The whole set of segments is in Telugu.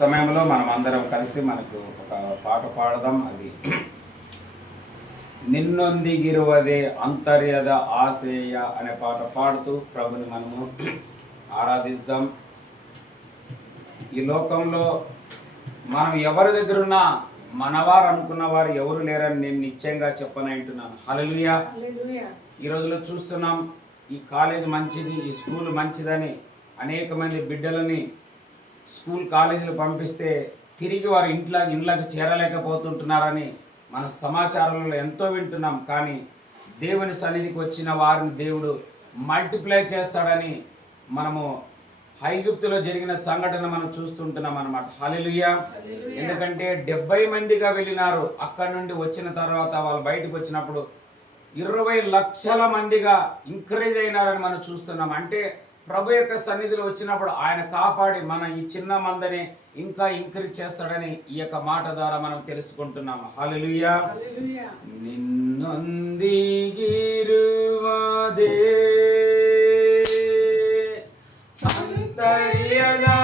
సమయంలో మనం అందరం కలిసి మనకు ఒక పాట పాడదాం. అది నిన్నొందిగిరువదే అంతర్యద ఆసేయ అనే పాట పాడుతూ ప్రభుని మనము ఆరాధిస్తాం. ఈ లోకంలో మనం ఎవరి దగ్గర ఉన్నా మనవారు అనుకున్న వారు ఎవరు లేరని నేను నిశ్చయంగా చెప్పనంటున్నాను. హల్లెలూయా. ఈ రోజులో చూస్తున్నాం, ఈ కాలేజ్ మంచిది, ఈ స్కూల్ మంచిదని అనేక మంది బిడ్డలని స్కూల్ కాలేజీలు పంపిస్తే తిరిగి వారు ఇంట్లోకి చేరలేకపోతుంటున్నారని మన సమాచారంలో ఎంతో వింటున్నాం. కానీ దేవుని సన్నిధికి వచ్చిన వారిని దేవుడు మల్టిప్లై చేస్తాడని మనము ఐగుప్తులో జరిగిన సంఘటన మనం చూస్తుంటున్నాం అన్నమాట. హల్లెలూయా. ఎందుకంటే 70 మందిగా వెళ్ళినారు. అక్కడి నుండి వచ్చిన తర్వాత వాళ్ళు బయటకు వచ్చినప్పుడు 20 లక్షల మందిగా ఇంక్రీజ్ అయినారని మనం చూస్తున్నాం. అంటే ప్రభు యొక్క సన్నిధిలో వచ్చినప్పుడు ఆయన కాపాడి మన ఈ చిన్న మందని ఇంకా ఇంక్రీజ్ చేస్తాడని ఈ యొక్క మాట ద్వారా మనం తెలుసుకుంటున్నాము. హల్లెలూయా. నిన్నొందిగిరువదే అంతర్యదా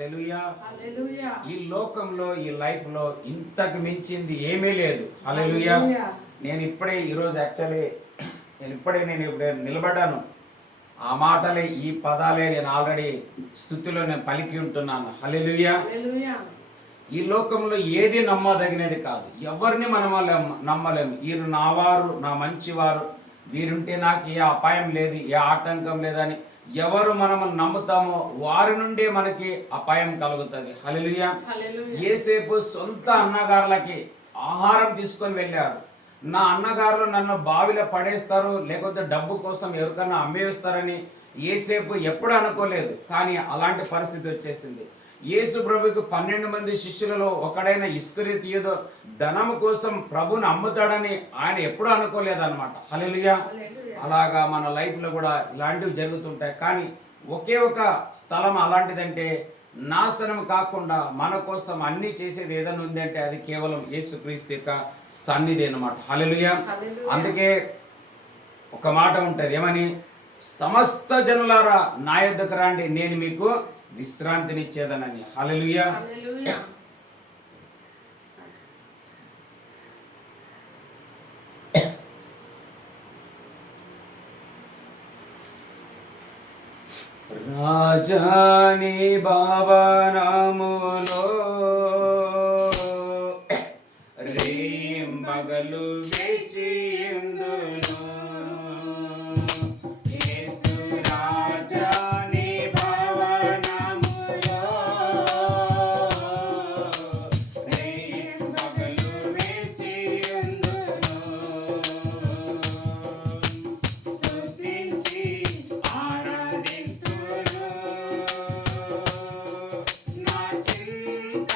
హల్లెలూయా. హల్లెలూయా. ఈ లోకంలో ఈ లైఫ్ లో ఇంతకు మించింది ఏమీ లేదు. హల్లెలూయా. నేను ఇప్పుడే ఈరోజు యాక్చువల్లీ నేను ఇప్పుడు నిలబడ్డాను. ఆ మాటలే ఈ పదాలే నేను ఆల్రెడీ స్తుతిలో నేను పలికి ఉంటున్నాను. హల్లెలూయా. హల్లెలూయా. ఈ లోకంలో ఏది నమ్మదగినది కాదు. ఎవరిని మనం నమ్మలేము. వీరు నా వారు, నా మంచివారు, వీరుంటే నాకు ఏ అపాయం లేదు, ఏ ఆటంకం లేదని ఎవరు మనం నమ్ముతామో వారి నుండే మనకి అపాయం కలుగుతుంది. హల్లెలూయా. యేసేపు సొంత అన్నగారులకి ఆహారం తీసుకొని వెళ్ళాడు. నా అన్నగారులు నన్ను బావిలో పడేస్తారు, లేకపోతే డబ్బు కోసం ఎవరికన్నా అమ్మేస్తారని యేసేపు ఎప్పుడు అనుకోలేదు. కానీ అలాంటి పరిస్థితి వచ్చేసింది. యేసు ప్రభుకి 12 మంది శిష్యులలో ఒకడైన ఇస్కరియోతు ఏదో ధనము కోసం ప్రభుని అమ్ముతాడని ఆయన ఎప్పుడూ అనుకోలేదన్నమాట. హల్లెలూయా. అలాగా మన లైఫ్లో కూడా ఇలాంటివి జరుగుతుంటాయి. కానీ ఒకే ఒక స్థలం అలాంటిదంటే నాశనం కాకుండా మన కోసం అన్ని చేసేది ఏదైనా ఉందంటే అది కేవలం యేసుక్రీస్తు యొక్క సన్నిధి అన్నమాట. హల్లెలూయా. అందుకే ఒక మాట ఉంటుంది, ఏమని? సమస్త జనులారా నా యొద్దకు రండి, నేను మీకు విశ్రాంతినిచ్చేదనని. హల్లెలూయా. రాజాని భవనములో రేంబగలు వేచియుందును. యేసు రాజాని భవనములో రేంబగలు వేచియుందును. స్తుతించి ఆనందింతును, నా చింత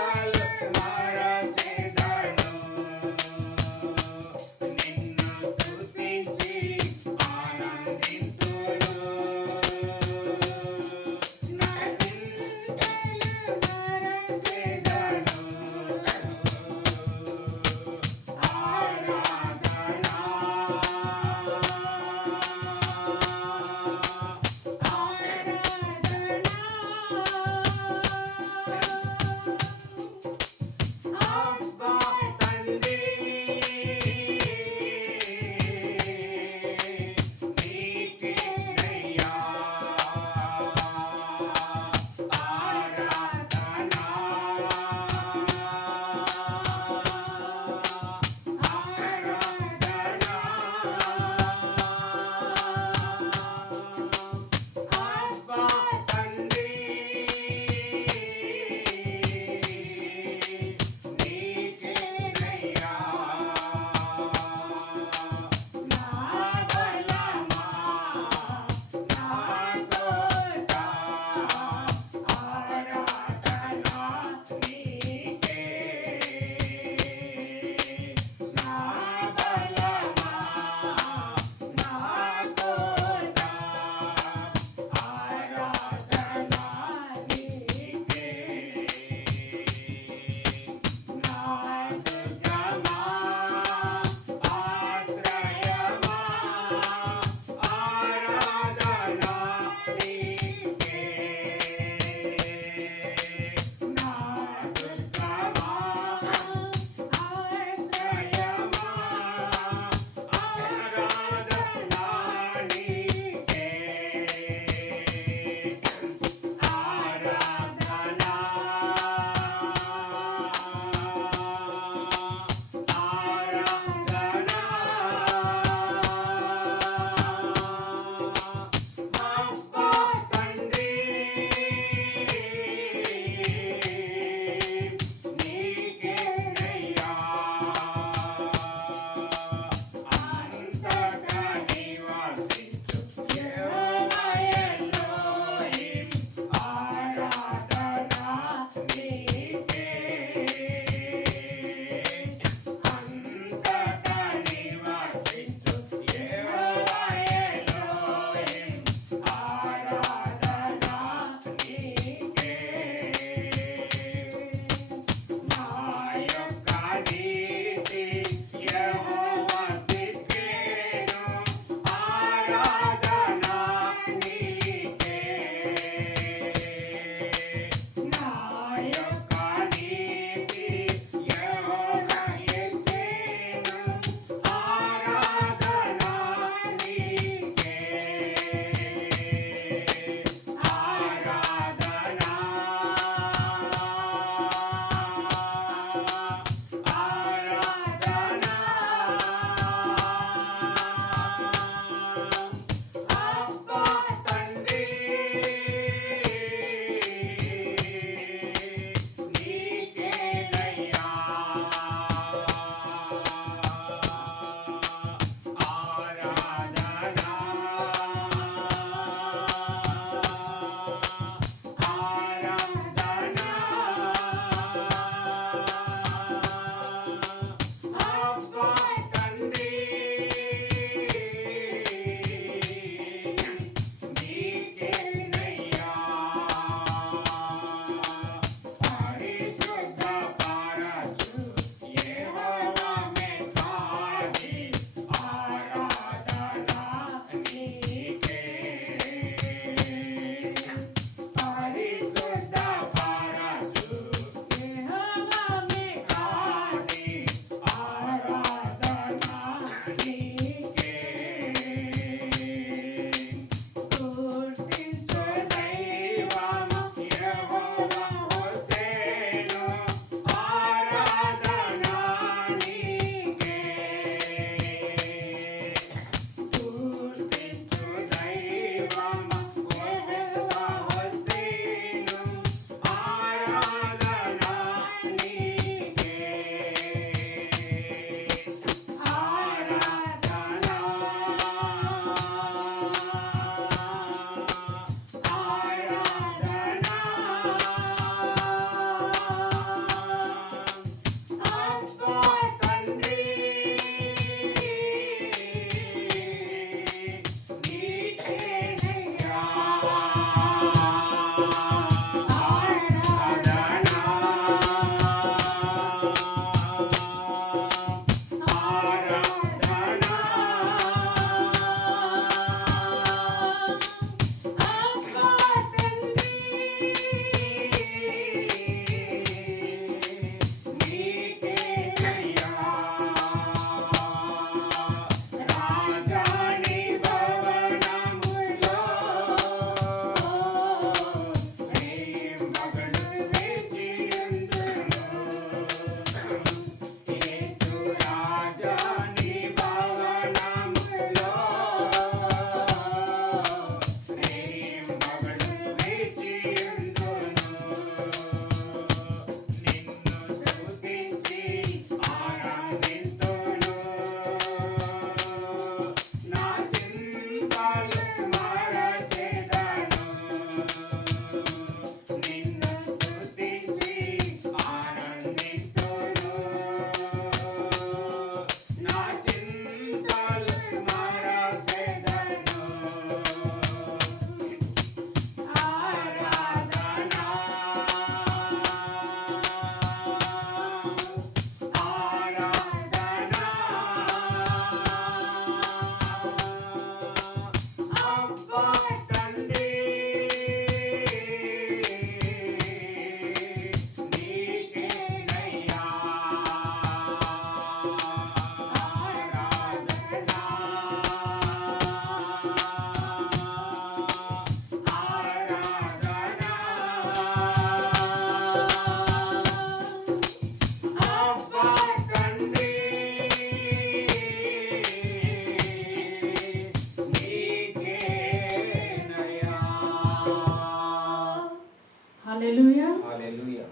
హల్లెలూయా. హల్లెలూయా.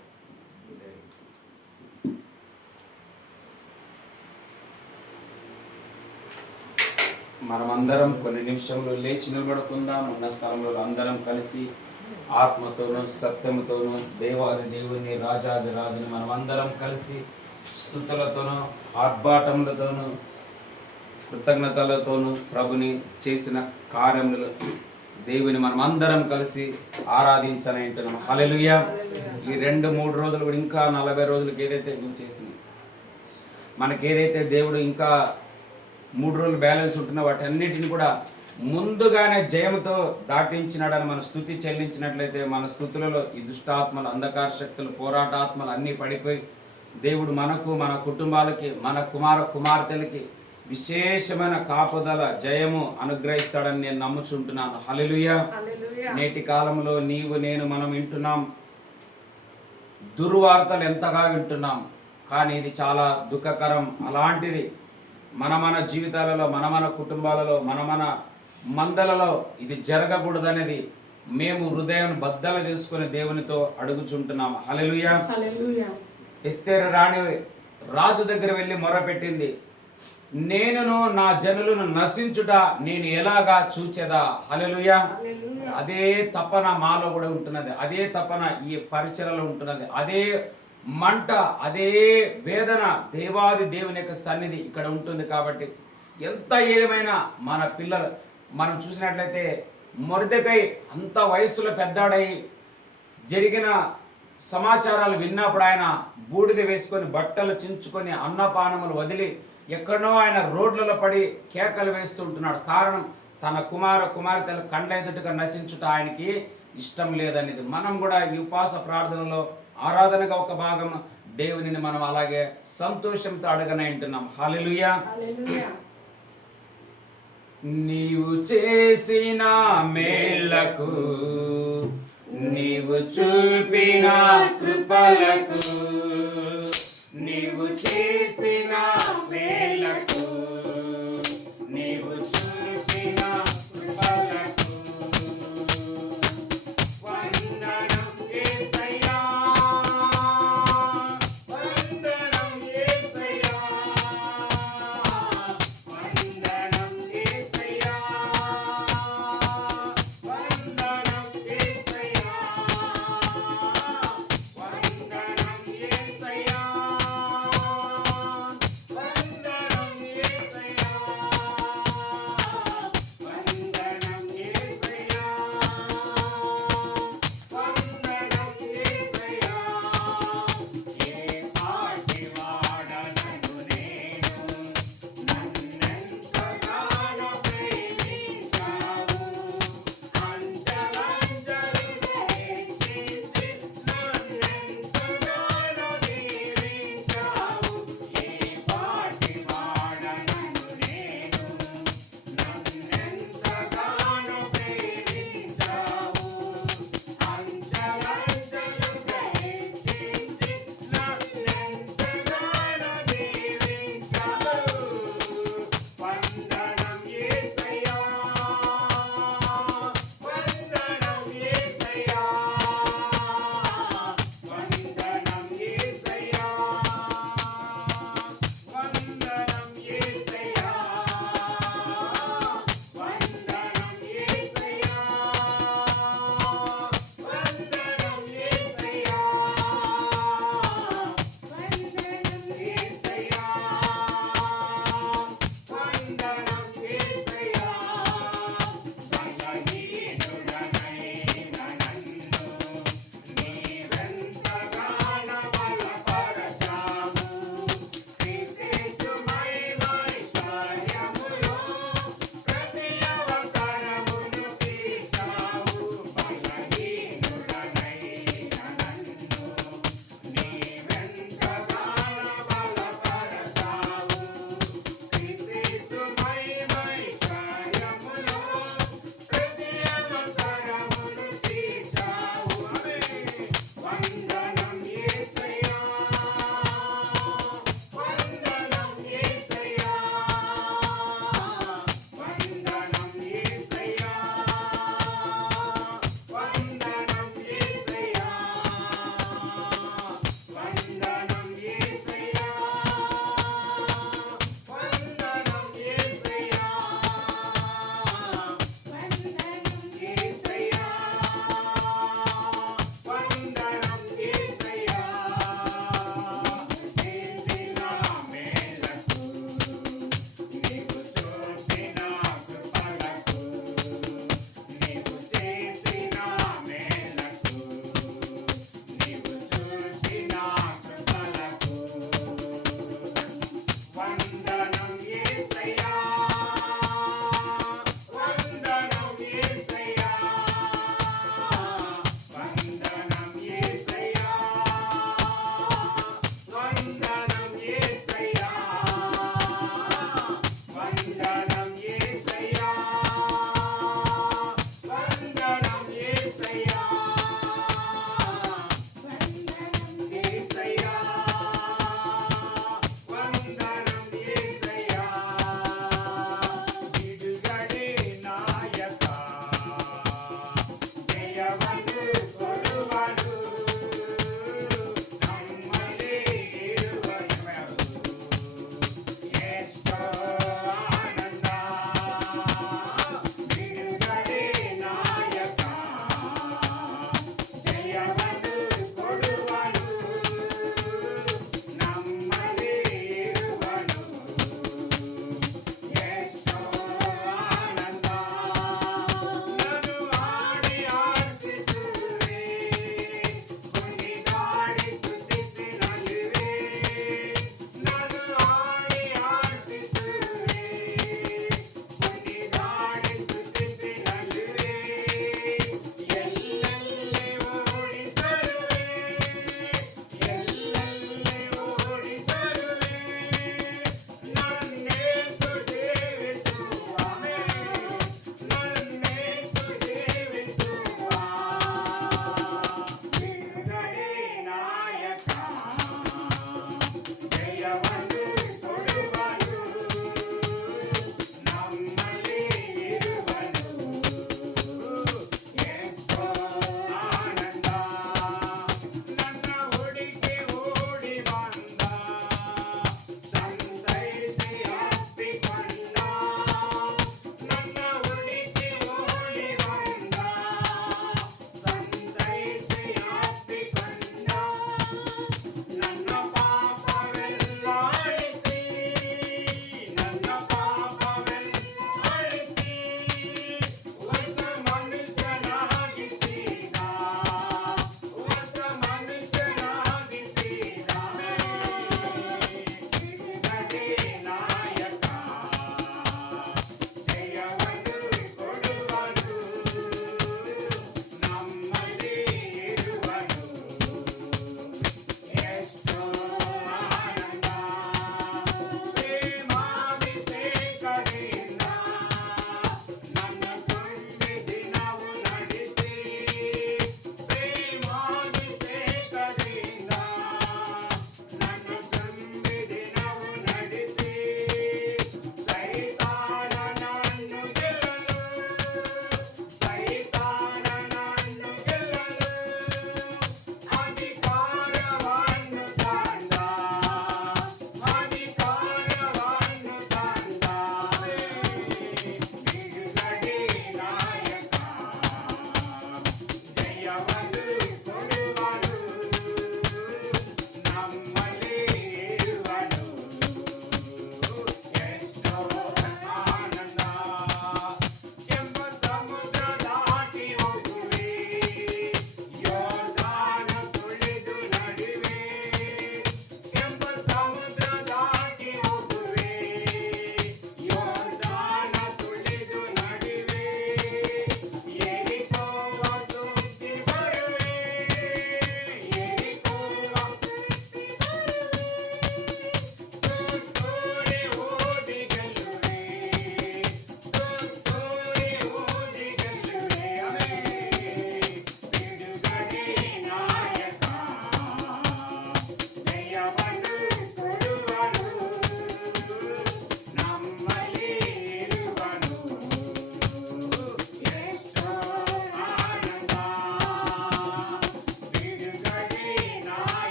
మనమందరం కొన్ని నిమిషంలో లేచి నిలబడుకుందాం. ఉన్న స్థలంలో అందరం కలిసి ఆత్మతోనూ సత్యముతోనూ దేవాది దేవుని రాజాది రాజుని మనమందరం కలిసి స్తుతులతోనూ ఆర్భాటములతోనూ కృతజ్ఞతలతోనూ ప్రభుని చేసిన కార్యములు దేవుని మనమందరం కలిసి ఆరాధించనంటున్నాం. హల్లెలూయా. ఈ 2-3 రోజులు కూడా ఇంకా 40 రోజులకి ఏదైతే నువ్వు చేసింది మనకేదైతే దేవుడు ఇంకా 3 రోజులు బ్యాలెన్స్ ఉంటున్నా వాటి అన్నిటిని కూడా ముందుగానే జయముతో దాటించినాడని మన స్తుతి చెల్లించినట్లయితే మన స్తుతులలో ఈ దుష్టాత్మలు, అంధకార శక్తులు, పోరాటాత్మలు అన్నీ పడిపోయి దేవుడు మనకు, మన కుటుంబాలకి, మన కుమార్తెలకి విశేషమైన కాపుదల, జయము అనుగ్రహిస్తాడని నేను నమ్ముచుంటున్నాను. హల్లెలూయా. నేటి కాలంలో నీవు నేను మనం వింటున్నాం, దుర్వార్తలు ఎంతగా వింటున్నాం, కానీ ఇది చాలా దుఃఖకరం. అలాంటిది మన జీవితాలలో, మన కుటుంబాలలో, మన మందలలో ఇది జరగకూడదనేది మేము హృదయం బద్దలు చేసుకుని దేవునితో అడుగుచుంటున్నాం. హల్లెలూయా. ఎస్తేరు రాణి రాజు దగ్గర వెళ్ళి మొరపెట్టింది, నేనును నా జనులను నశించుట నేను ఎలాగా చూచెదా. హల్లెలూయా. అదే తపన మాలో కూడా ఉంటున్నది, అదే తపన ఈ పరిచయలో ఉంటున్నది, అదే మంట, అదే వేదన దేవాది దేవుని యొక్క సన్నిధి ఇక్కడ ఉంటుంది. కాబట్టి ఎంత ఏమైనా మన పిల్లలు మనం చూసినట్లయితే మొర్దెకై అంత వయస్సులో పెద్దాడై జరిగిన సమాచారాలు విన్నప్పుడు ఆయన బూడిద వేసుకొని బట్టలు చించుకొని అన్నపానములు వదిలి ఎక్కడనో ఆయన రోడ్లలో పడి కేకలు వేస్తుంటున్నాడు. కారణం తన కుమార్తెలు కండ్ల ఎదుటగా నశించుట ఆయనకి ఇష్టం లేదనేది. మనం కూడా ఈ ఉపవాస ప్రార్థనలో ఆరాధనగా ఒక భాగం దేవునిని మనం అలాగే సంతోషంతో అడగనంటున్నాం. హల్లెలూయా. నీవు చేసిన మేళ్లకు, నీవు చూపిన కృపలకు, నీవు చేసిన మేళ్లకు, నీవు చూపిన కృపలకు వందనం యేసయ్యా, వందనం యేసయ్యా, వందనం యేసయ్యా, వందనం యేసయ్యా, వందనం యేసయ్యా, వందనం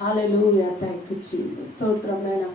హల్లెలూయా. Thank you Jesus. స్తోత్రం నాయనా.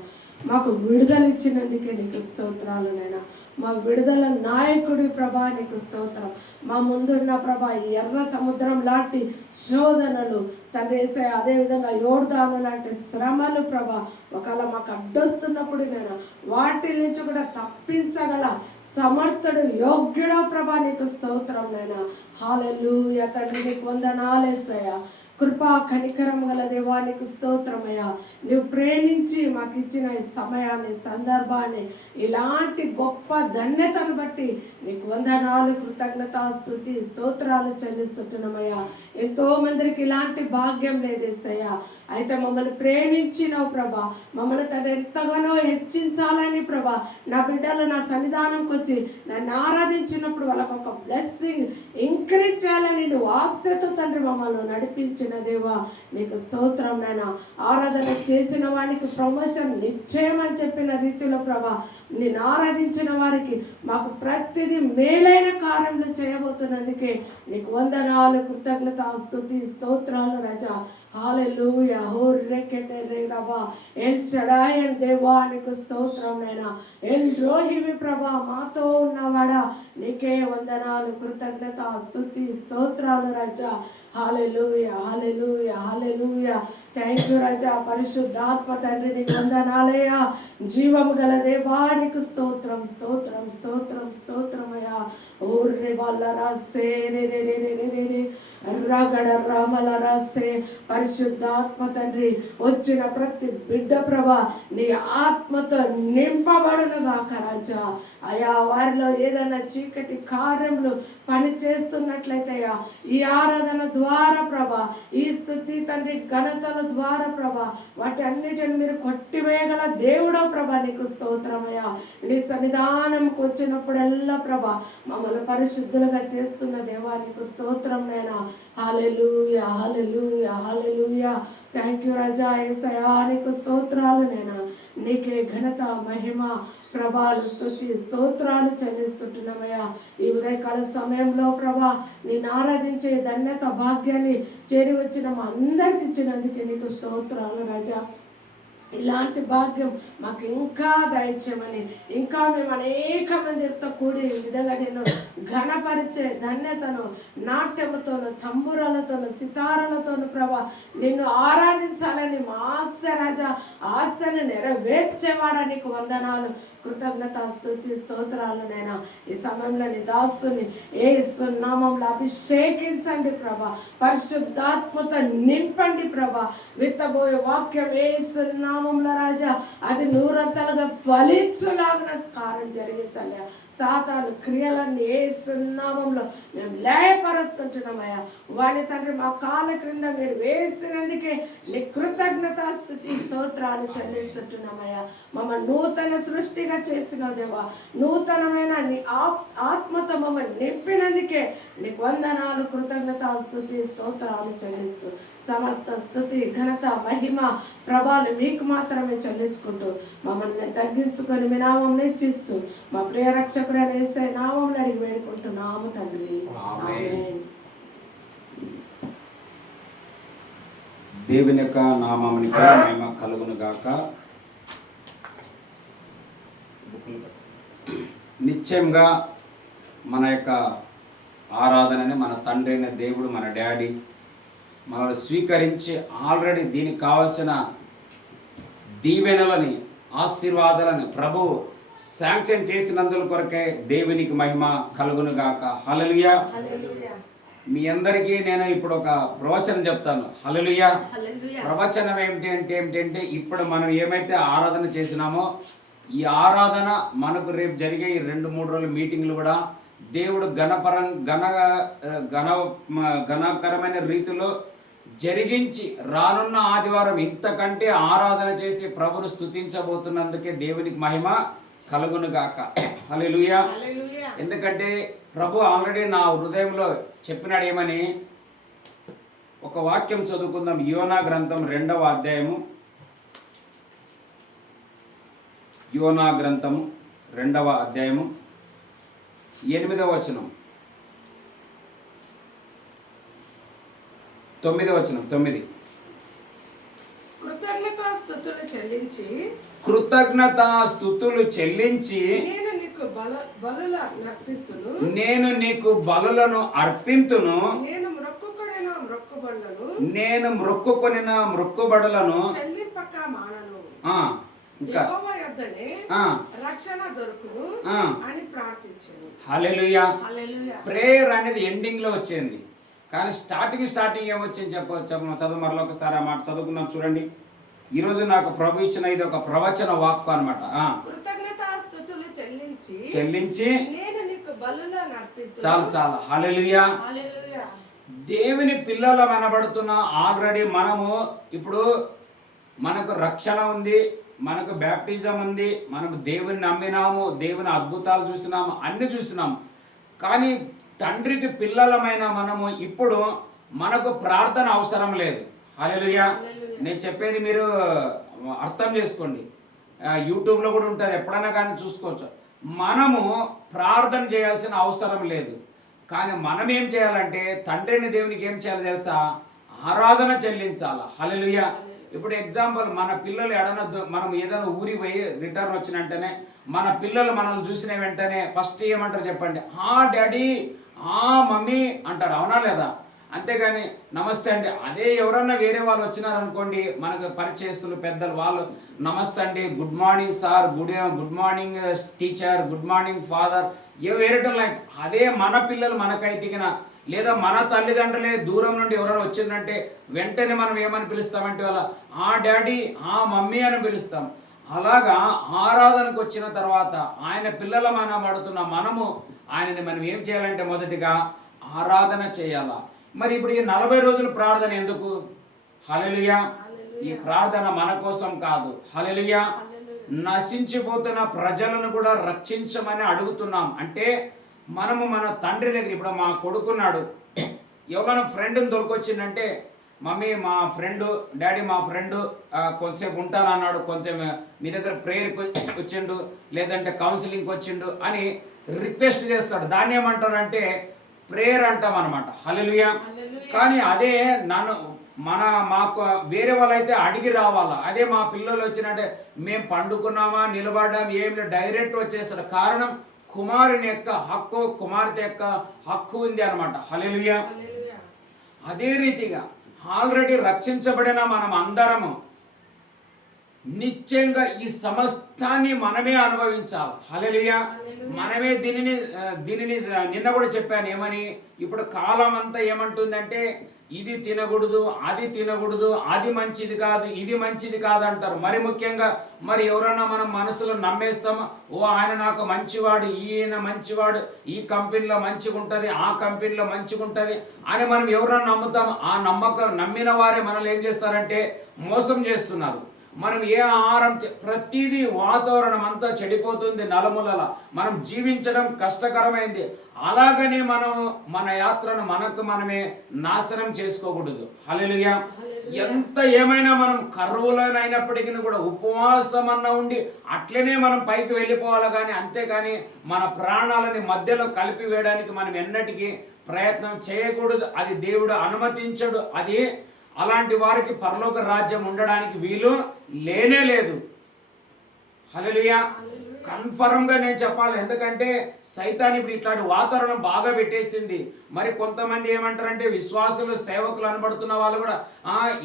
మాకు విడుదల ఇచ్చినందుకే నీకు స్తోత్రాలు నాయనా. మా విడుదల నాయకుడి ప్రభా నీకు స్తోత్రం. మా ముందున్న ప్రభా ఎర్ర సముద్రం లాంటి శోధనలు తండ్రి యేసయ్య, అదేవిధంగా యోర్దాను లాంటి శ్రమలు ప్రభా ఒకవేళ మాకు అడ్డొస్తున్నప్పుడు నేను వాటి నుంచి కూడా తప్పించగల సమర్థుడు యోగ్యుడో ప్రభా నీకు స్తోత్రం నాయనా. హల్లెలూయా తండ్రి, నీకు వందనాలు యేసయ్యా. కృపా కనికరం గల దేవానికి స్తోత్రమయ్యా. నువ్వు ప్రేమించి మాకు ఇచ్చిన ఈ సమయాన్ని, సందర్భాన్ని, ఇలాంటి గొప్ప ధన్యతను బట్టి నీకు వందనాలు, కృతజ్ఞత, స్తుతి, స్తోత్రాలు చెల్లిస్తుంటున్నామయ్యా. ఎంతో మందికి ఇలాంటి భాగ్యం లేదేసయ్యా. అయితే మమ్మల్ని ప్రేమించినావు ప్రభా. మమ్మల్ని తను ఎంతగానో హెచ్చించాలని ప్రభా, నా బిడ్డలు నా సన్నిధానంకి వచ్చి నన్ను ఆరాధించినప్పుడు వాళ్ళకు ఒక బ్లెస్సింగ్ ఇంక్రీజ్ చేయాలని నువ్వు ఆశతో తండ్రి మమ్మల్ని నడిపించిన దేవా నీకు స్తోత్రం నాయనా. ఆరాధన చేసిన వారికి ప్రమోషన్ నిశ్చయం అని చెప్పిన రీతిలో ప్రభా, నేను ఆరాధించిన వారికి మాకు ప్రతిదీ మేలైన కార్యములు చేయబోతున్నందుకే నీకు వందనాలు, కృతజ్ఞత, స్తుతి, స్తోత్రాలు రజా. హల్లెలూయా. హోర్రెకెటే రేరబా ఎల్ షడాయ్ అండ్ దేవా నీకు స్తోత్రం నాయనా. ఎల్ రోహిమి ప్రభా, మాతో ఉన్నవాడా నీకే వందనాలు, కృతజ్ఞత, స్తుతి, స్తోత్రాలు రజా. హల్లెలూయా, హల్లెలూయా, హల్లెలూయా. థ్యాంక్ యూ రజా. పరిశుద్ధాత్మ తండ్రి నీకు వందనాలయ్యా. జీవము గల దేవా నీకు స్తోత్రం, స్తోత్రం, స్తోత్రం, స్తోత్రమయ్యా. ఓర్రె వాళ్ళ రాసే రే రే రే రే రే రే రే రగడ రామల రాసే. పరిశుద్ధాత్మ తండ్రి, వచ్చిన ప్రతి బిడ్డ ప్రభా నీ ఆత్మతో నింపబడును గాక రాజా. అయా వారిలో ఏదైనా చీకటి కార్యములు పని చేస్తున్నట్లయితే ఈ ఆరాధన ద్వారా ప్రభా, ఈ స్తుతి తండ్రి ఘనతల ద్వారా ప్రభా, వాటి అన్నిటిని మీరు కొట్టివేయగల దేవుడో ప్రభా నీకు స్తోత్రమయ్యా. నీ సన్నిధానంకి వచ్చినప్పుడల్లా ప్రభా మమ్మల్ని పరిశుద్ధులుగా చేస్తున్న దేవా నీకు స్తోత్రం నైనా. Hallelujah, hallelujah, hallelujah. Thank you రాజా. యేసయ్యా నీకు స్తోత్రాలు నైనా. నీకే ఘనత, మహిమ, ప్రభాలు, స్తుతి, స్తోత్రాలు చెల్లిస్తుంటున్నామయ్యా. ఈ ఉదయకాల సమయంలో ప్రభా నేను ఆరాధించే ధన్యత భాగ్యాన్ని చేరి వచ్చిన మా అందరికి ఇచ్చినందుకే నీకు స్తోత్రాలు రాజా. ఇలాంటి భాగ్యం మాకు ఇంకా దయచేయమని, ఇంకా మేము అనేక మందితో కూడి ఈ విధంగా నేను ఘనపరిచే ధన్యతను నాట్యముతోను, తంబురాలతోను, సితారాలతోను ప్రభా నిన్ను ఆరాధించాలని మా ఆశ రాజా. ఆశను నెరవేర్చేవాడా నీకు వందనాలు, కృతజ్ఞత, స్తుతి, స్తోత్రాలు నైనా. ఈ సమయంలో నీ దాసుని యేసు నామములో అభిషేకించండి ప్రభా. పరిశుద్ధాత్మతో నింపండి ప్రభా. విత్తబోయే వాక్యం యేసు నామములో రాజా అది నూరంతలుగా ఫలించులాగిన కార్యం జరిగించండి. సాతాను క్రియలన్నీ యేసు నామములో మేము లయపరుస్తుంటున్నామయ్యా. వాని తండ్రి మా కాళ్ళ క్రింద మీరు వేసినందుకే నీ కృతజ్ఞత, స్తుతి, స్తోత్రాలు చెల్లిస్తుంటున్నామయ్యా. మమ్మల్ని నూతన సృష్టిగా చేసిన దేవా, నూతనమైన నీ ఆత్మతో మమ్మల్ని నింపినందుకే నీకు వందనాలు, కృతజ్ఞత, స్తుతి, స్తోత్రాలు చెల్లిస్తూ సమస్త స్తుతి, ఘనత, మహిమ, ప్రభాలు మీకు మాత్రమే చెల్లించుకుంటూ మమ్మల్ని తగ్గించుకొని మీ నామం నిచ్చిస్తూ మా ప్రియ రక్షకుడైన యేసయ్య నామములో అడిగి వేడుకుంటున్నాము తండ్రి. ఆమేన్. దేవుని యొక్క నామమునికి మహిమ కలుగును గాక. నిశ్చయంగా మన యొక్క ఆరాధనని మన తండ్రి అయిన దేవుడు, మన డాడీ మనల్ని స్వీకరించి ఆల్రెడీ దీనికి కావాల్సిన దీవెనలని, ఆశీర్వాదాలని ప్రభు శాంక్షన్ చేసినందుల కొరకే దేవునికి మహిమ కలుగును గాక. హల్లెలూయా. మీ అందరికీ నేను ఇప్పుడు ఒక ప్రవచనం చెప్తాను. హల్లెలూయా. ప్రవచనం ఏమిటంటే ఇప్పుడు మనం ఏమైతే ఆరాధన చేసినామో ఈ ఆరాధన మనకు రేపు జరిగే ఈ 2-3 రోజుల మీటింగ్లు కూడా దేవుడు ఘనకరమైన రీతిలో జరిగించి రానున్న ఆదివారం ఇంతకంటే ఆరాధన చేసి ప్రభును స్తుతించబోతున్నందుకే దేవునికి మహిమ కలుగును గాక. హల్లెలూయా. ఎందుకంటే ప్రభు ఆల్రెడీ నా హృదయంలో చెప్పినాడు ఏమని. ఒక వాక్యం చదువుకుందాం. యోనా గ్రంథం 2వ అధ్యాయము. యోనా గ్రంథము 2వ అధ్యాయము 8వ వచనం, 9వ వచనం. 9 చెల్లించి కృతజ్ఞతాస్తుతులు చెల్లించి నేను నీకు బలులను అర్పింతును. నేను మ్రొక్కుకొనిన మ్రొక్కుబడులను చెల్లింపక మానను. ఇంకా యెహోవా యొద్దనే రక్షణ దొరుకును అని ప్రార్థించాను. హల్లెలూయా. హల్లెలూయా. ప్రేయర్ అనేది ఎండింగ్ లో వచ్చింది, కానీ స్టార్టింగ్ ఏమొచ్చింది చదువు మరలో ఒకసారి ఆ మాట చదువుకుందాం. చూడండి, ఈరోజు నాకు ప్రభు ఇచ్చిన ఇది ఒక ప్రవచన వాక్కు అనమాట. కృతజ్ఞతాస్తుతులు చెల్లించి నేను నీకు బలులను అర్పింతును. చాలా హల్లెలూయా. హల్లెలూయా. దేవుని పిల్లల అనబడుతున్న ఆల్రెడీ మనము ఇప్పుడు మనకు రక్షణ ఉంది, మనకు బ్యాప్టిజం ఉంది, మనము దేవుని నమ్మినాము, దేవుని అద్భుతాలు చూసినాము, అన్ని చూసినాము. కానీ తండ్రికి పిల్లలమైన మనము ఇప్పుడు మనకు ప్రార్థన అవసరం లేదు. హల్లెలూయా. నేను చెప్పేది మీరు అర్థం చేసుకోండి. యూట్యూబ్లో కూడా ఉంటుంది, ఎప్పుడైనా కానీ చూసుకోవచ్చు. మనము ప్రార్థన చేయాల్సిన అవసరం లేదు. కానీ మనం ఏం చేయాలంటే తండ్రిని దేవునికి ఏం చేయాలి తెలుసా? ఆరాధన చెల్లించాలి. హల్లెలూయా. ఇప్పుడు ఎగ్జాంపుల్, మన పిల్లలు మనం ఏదైనా ఊరికి పోయి రిటర్న్ వచ్చిన వెంటనే మన పిల్లలు మనల్ని చూసిన వెంటనే ఫస్ట్ ఏమంటారు చెప్పండి? డాడీ, మమ్మీ అంటారు, అవునా లేదా? అంతేగాని నమస్తే అండి. అదే ఎవరన్నా వేరే వాళ్ళు వచ్చినారనుకోండి, మనకు పరిచయస్తులు పెద్దలు, వాళ్ళు నమస్తే అండి, good morning sir, good morning teacher, good morning father, వేరేటం లైక్. అదే మన పిల్లలు మనకైతికిన లేదా మన తల్లిదండ్రులే దూరం నుండి ఎవరైనా వచ్చిందంటే వెంటనే మనం ఏమని పిలుస్తామంటే వాళ్ళ డాడీ, మమ్మీ అని పిలుస్తాం. అలాగా ఆరాధనకు వచ్చిన తర్వాత ఆయన పిల్లలమైన పడుతున్న మనము ఆయనని మనం ఏం చేయాలంటే మొదటిగా ఆరాధన చేయాలా. మరి ఇప్పుడు ఈ 40 రోజుల ప్రార్థన ఎందుకు? హల్లెలూయా. ఈ ప్రార్థన మన కోసం కాదు. హల్లెలూయా. నశించిపోతున్న ప్రజలను కూడా రక్షించమని అడుగుతున్నాం. అంటే మనము మన తండ్రి దగ్గర, ఇప్పుడు మా కొడుకున్నాడు, ఎవరైనా ఫ్రెండ్ని తొలకొచ్చిందంటే మమ్మీ మా ఫ్రెండు, డాడీ మా ఫ్రెండు కొంతసేపు ఉంటానన్నాడు, కొంచెం మీ దగ్గర ప్రేయర్కి వచ్చిండు లేదంటే కౌన్సిలింగ్కి వచ్చిండు అని రిక్వెస్ట్ చేస్తాడు. దాన్ని ఏమంటారంటే ప్రేయర్ అంటాం అనమాట. హల్లెలూయా. కానీ అదే మాకు వేరే వాళ్ళైతే అడిగి రావాలా. అదే మా పిల్లలు వచ్చినట్టే మేము పండుకున్నామా నిలబడ్డాం ఏం లేదు, డైరెక్ట్ వచ్చేస్తాడు. కారణం కుమారుని యొక్క హక్కు, కుమార్తె యొక్క హక్కు ఉంది అనమాట. హల్లెలూయా. అదే రీతిగా ఆల్రెడీ రక్షించబడిన మనం అందరము నిశ్చయంగా ఈ సమస్తాన్ని మనమే అనుభవించాలి. హల్లెలూయా. మనమే దీనిని నిన్న కూడా చెప్పాను ఏమని, ఇప్పుడు కాలం అంతా ఏమంటుందంటే ఇది తినకూడదు, అది తినకూడదు, అది మంచిది కాదు, ఇది మంచిది కాదు అంటారు. మరి ముఖ్యంగా మరి ఎవరన్నా మనం మనసులో నమ్మేస్తామా? ఆయన నాకు మంచివాడు, ఈయన మంచివాడు, ఈ కంపెనీలో మంచిగా ఉంటుంది, ఆ కంపెనీలో మంచిగా ఉంటుంది అని మనం ఎవరన్నా నమ్ముతాం. ఆ నమ్మిన వారే మనల్ని ఏం చేస్తారంటే మోసం చేస్తున్నారు. మనం ఏ ఆహారం ప్రతిదీ వాతావరణం అంతా చెడిపోతుంది, నలుమూలల మనం జీవించడం కష్టకరమైంది. అలాగని మనం మన యాత్రను మనమే నాశనం చేసుకోకూడదు. హల్లెలూయా. ఎంత ఏమైనా మనం కరువులనైనప్పటికీ కూడా ఉపవాసం అన్న ఉండి అట్లనే మనం పైకి వెళ్ళిపోవాలి. కానీ అంతేకాని మన ప్రాణాలని మధ్యలో కలిపి వేయడానికి మనం ఎన్నటికీ ప్రయత్నం చేయకూడదు. అది దేవుడు అనుమతించడు. అది అలాంటి వారికి పరలోక రాజ్యం ఉండడానికి వీలు లేనే లేదు. హల్లెలూయా. కన్ఫర్మ్గా నేను చెప్పాలి. ఎందుకంటే సైతాన్ ఇప్పుడు ఇట్లాంటి వాతావరణం బాగా పెట్టేసింది. మరి కొంతమంది ఏమంటారంటే విశ్వాసులు, సేవకులు అనబడుతున్న వాళ్ళు కూడా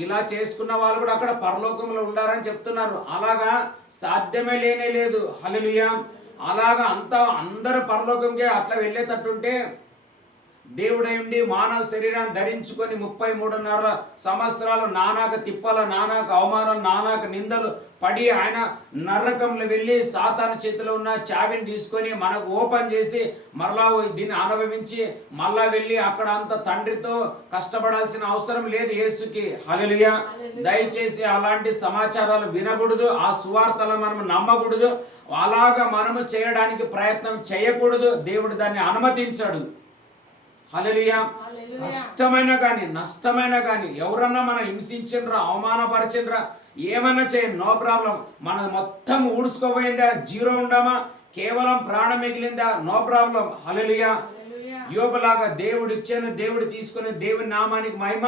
ఇలా చేసుకున్న వాళ్ళు కూడా అక్కడ పరలోకంలో ఉండారని చెప్తున్నారు. అలాగా సాధ్యమే లేనే లేదు. హల్లెలూయా. అలాగా అందరూ పరలోకంకే అట్లా వెళ్ళేటట్టుంటే దేవుడై ఉండి మానవ శరీరాన్ని ధరించుకొని 33.5 సంవత్సరాలు నానాక తిప్పల, నానాక అవమానాలు, నానాక నిందలు పడి ఆయన నరకంలో వెళ్ళి సాతాను చేతిలో ఉన్న చావిని తీసుకొని మనకు ఓపెన్ చేసి మరలా దీన్ని అనుభవించి మళ్ళా వెళ్ళి అక్కడ అంత తండ్రితో కష్టపడాల్సిన అవసరం లేదు యేసుకి. హల్లెలూయా. దయచేసి అలాంటి సమాచారాలు వినకూడదు, ఆ సువార్తలు మనం నమ్మకూడదు. అలాగా మనము చేయడానికి ప్రయత్నం చేయకూడదు. దేవుడు దాన్ని అనుమతించాడు. హల్లెలూయా. కష్టమైనా కానీ నష్టమైనా కానీ ఎవరన్నా మనం హింసించిండ్రా, అవమానపరిచిండ్రా, ఏమన్నా చేయండి, నో ప్రాబ్లం. మనం మొత్తం ఊడ్చుకోపోయిందా, జీరో ఉండమా, కేవలం ప్రాణం మిగిలిందా, నో ప్రాబ్లం. హల్లెలూయా. యోబులాగా దేవుడు ఇచ్చాను, దేవుడు తీసుకుని దేవుని నామానికి మహిమ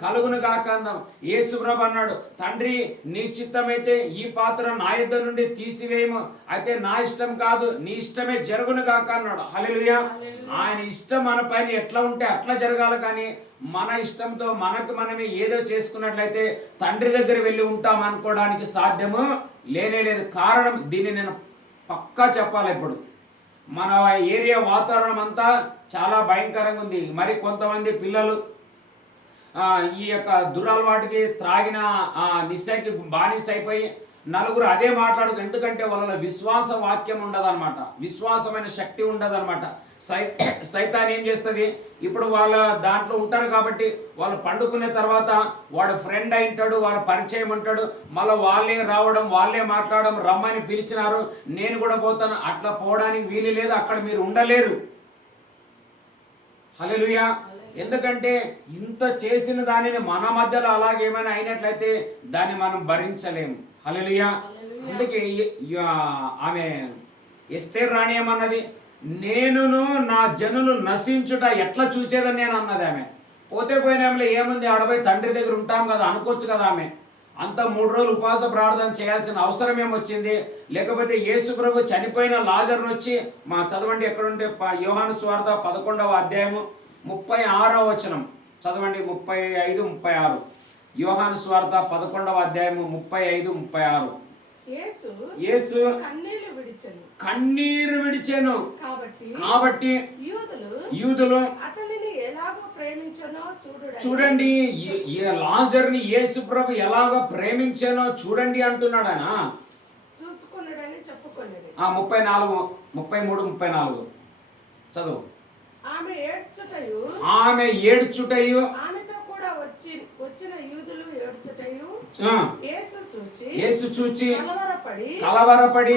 కలుగును గాక అందాం. యేసు ప్రభు అన్నాడు, తండ్రి నీ చిత్తమైతే ఈ పాత్ర నా యొద్ద నుండి తీసివేయము, అయితే నా ఇష్టం కాదు నీ ఇష్టమే జరుగును గాక అన్నాడు. హల్లెలూయా. ఆయన ఇష్టం మన పైన ఎట్లా ఉంటే అట్లా జరగాలి, కానీ మన ఇష్టంతో మనకు మనమే ఏదో చేసుకున్నట్లయితే తండ్రి దగ్గర వెళ్ళి ఉంటాం అనుకోవడానికి సాధ్యము లేనే లేదు. కారణం దీన్ని నేను పక్కా చెప్పాలి. ఇప్పుడు మన ఏరియా వాతావరణం అంతా చాలా భయంకరంగా ఉంది. మరి కొంతమంది పిల్లలు ఈ యొక్క దురలవాటికి త్రాగిన నిశ్చయకి బానిస అయిపోయి నలుగురు అదే మాట్లాడుకు, ఎందుకంటే వాళ్ళ విశ్వాస వాక్యం ఉండదన్నమాట, విశ్వాసమైన శక్తి ఉండదన్నమాట. సైతాన్ ఏం చేస్తుంది, ఇప్పుడు వాళ్ళ దాంట్లో ఉంటారు కాబట్టి వాళ్ళు పండుకునే తర్వాత వాడు ఫ్రెండ్ అయింటాడు, వాళ్ళ పరిచయం ఉంటాడు, మళ్ళీ వాళ్ళే రావడం వాళ్ళే మాట్లాడడం, రమ్మని పిలిచినారు నేను కూడా పోతాను, అట్లా పోవడానికి వీలు లేదు, అక్కడ మీరు ఉండలేరు. హల్లెలూయా. ఎందుకంటే ఇంత చేసిన దానిని మన మధ్యలో అలాగేమైనా అయినట్లయితే దాన్ని మనం భరించలేము. హల్లెలూయా. అందుకే ఆమె ఎస్తేర్ రాణి ఏమన్నది, నేనును నా జనులు నశించుట ఎట్లా చూచేదని నేను అన్నది. ఆమె పోతే పోయినాంలో ఏముంది, ఆడపోయి తండ్రి దగ్గర ఉంటాం కదా అనుకోవచ్చు కదా. ఆమె అంత 3 రోజులు ఉపవాస ప్రార్థన చేయాల్సిన అవసరం ఏమొచ్చింది? లేకపోతే యేసు ప్రభు చనిపోయిన లాజరును వచ్చి చదవండి ఎక్కడుంటే యోహాను సువార్త 11వ అధ్యాయము 36వ వచనం చదవండి, 35, 36. యోహాను సువార్త 11వ అధ్యాయము 35, 36. యేసు కన్నీరు విడిచెను కాబట్టి యూదులు చూడండి లాజరుని యేసు ప్రభు ఎలాగో ప్రేమించానో చూడండి అంటున్నాడు ఆయన. 34, 33, 34 చదువు. ఆమె ఏడ్చుటయు వచ్చిన యూదులు ఏడ్చుటయు యేసు చూచి కలవరపడి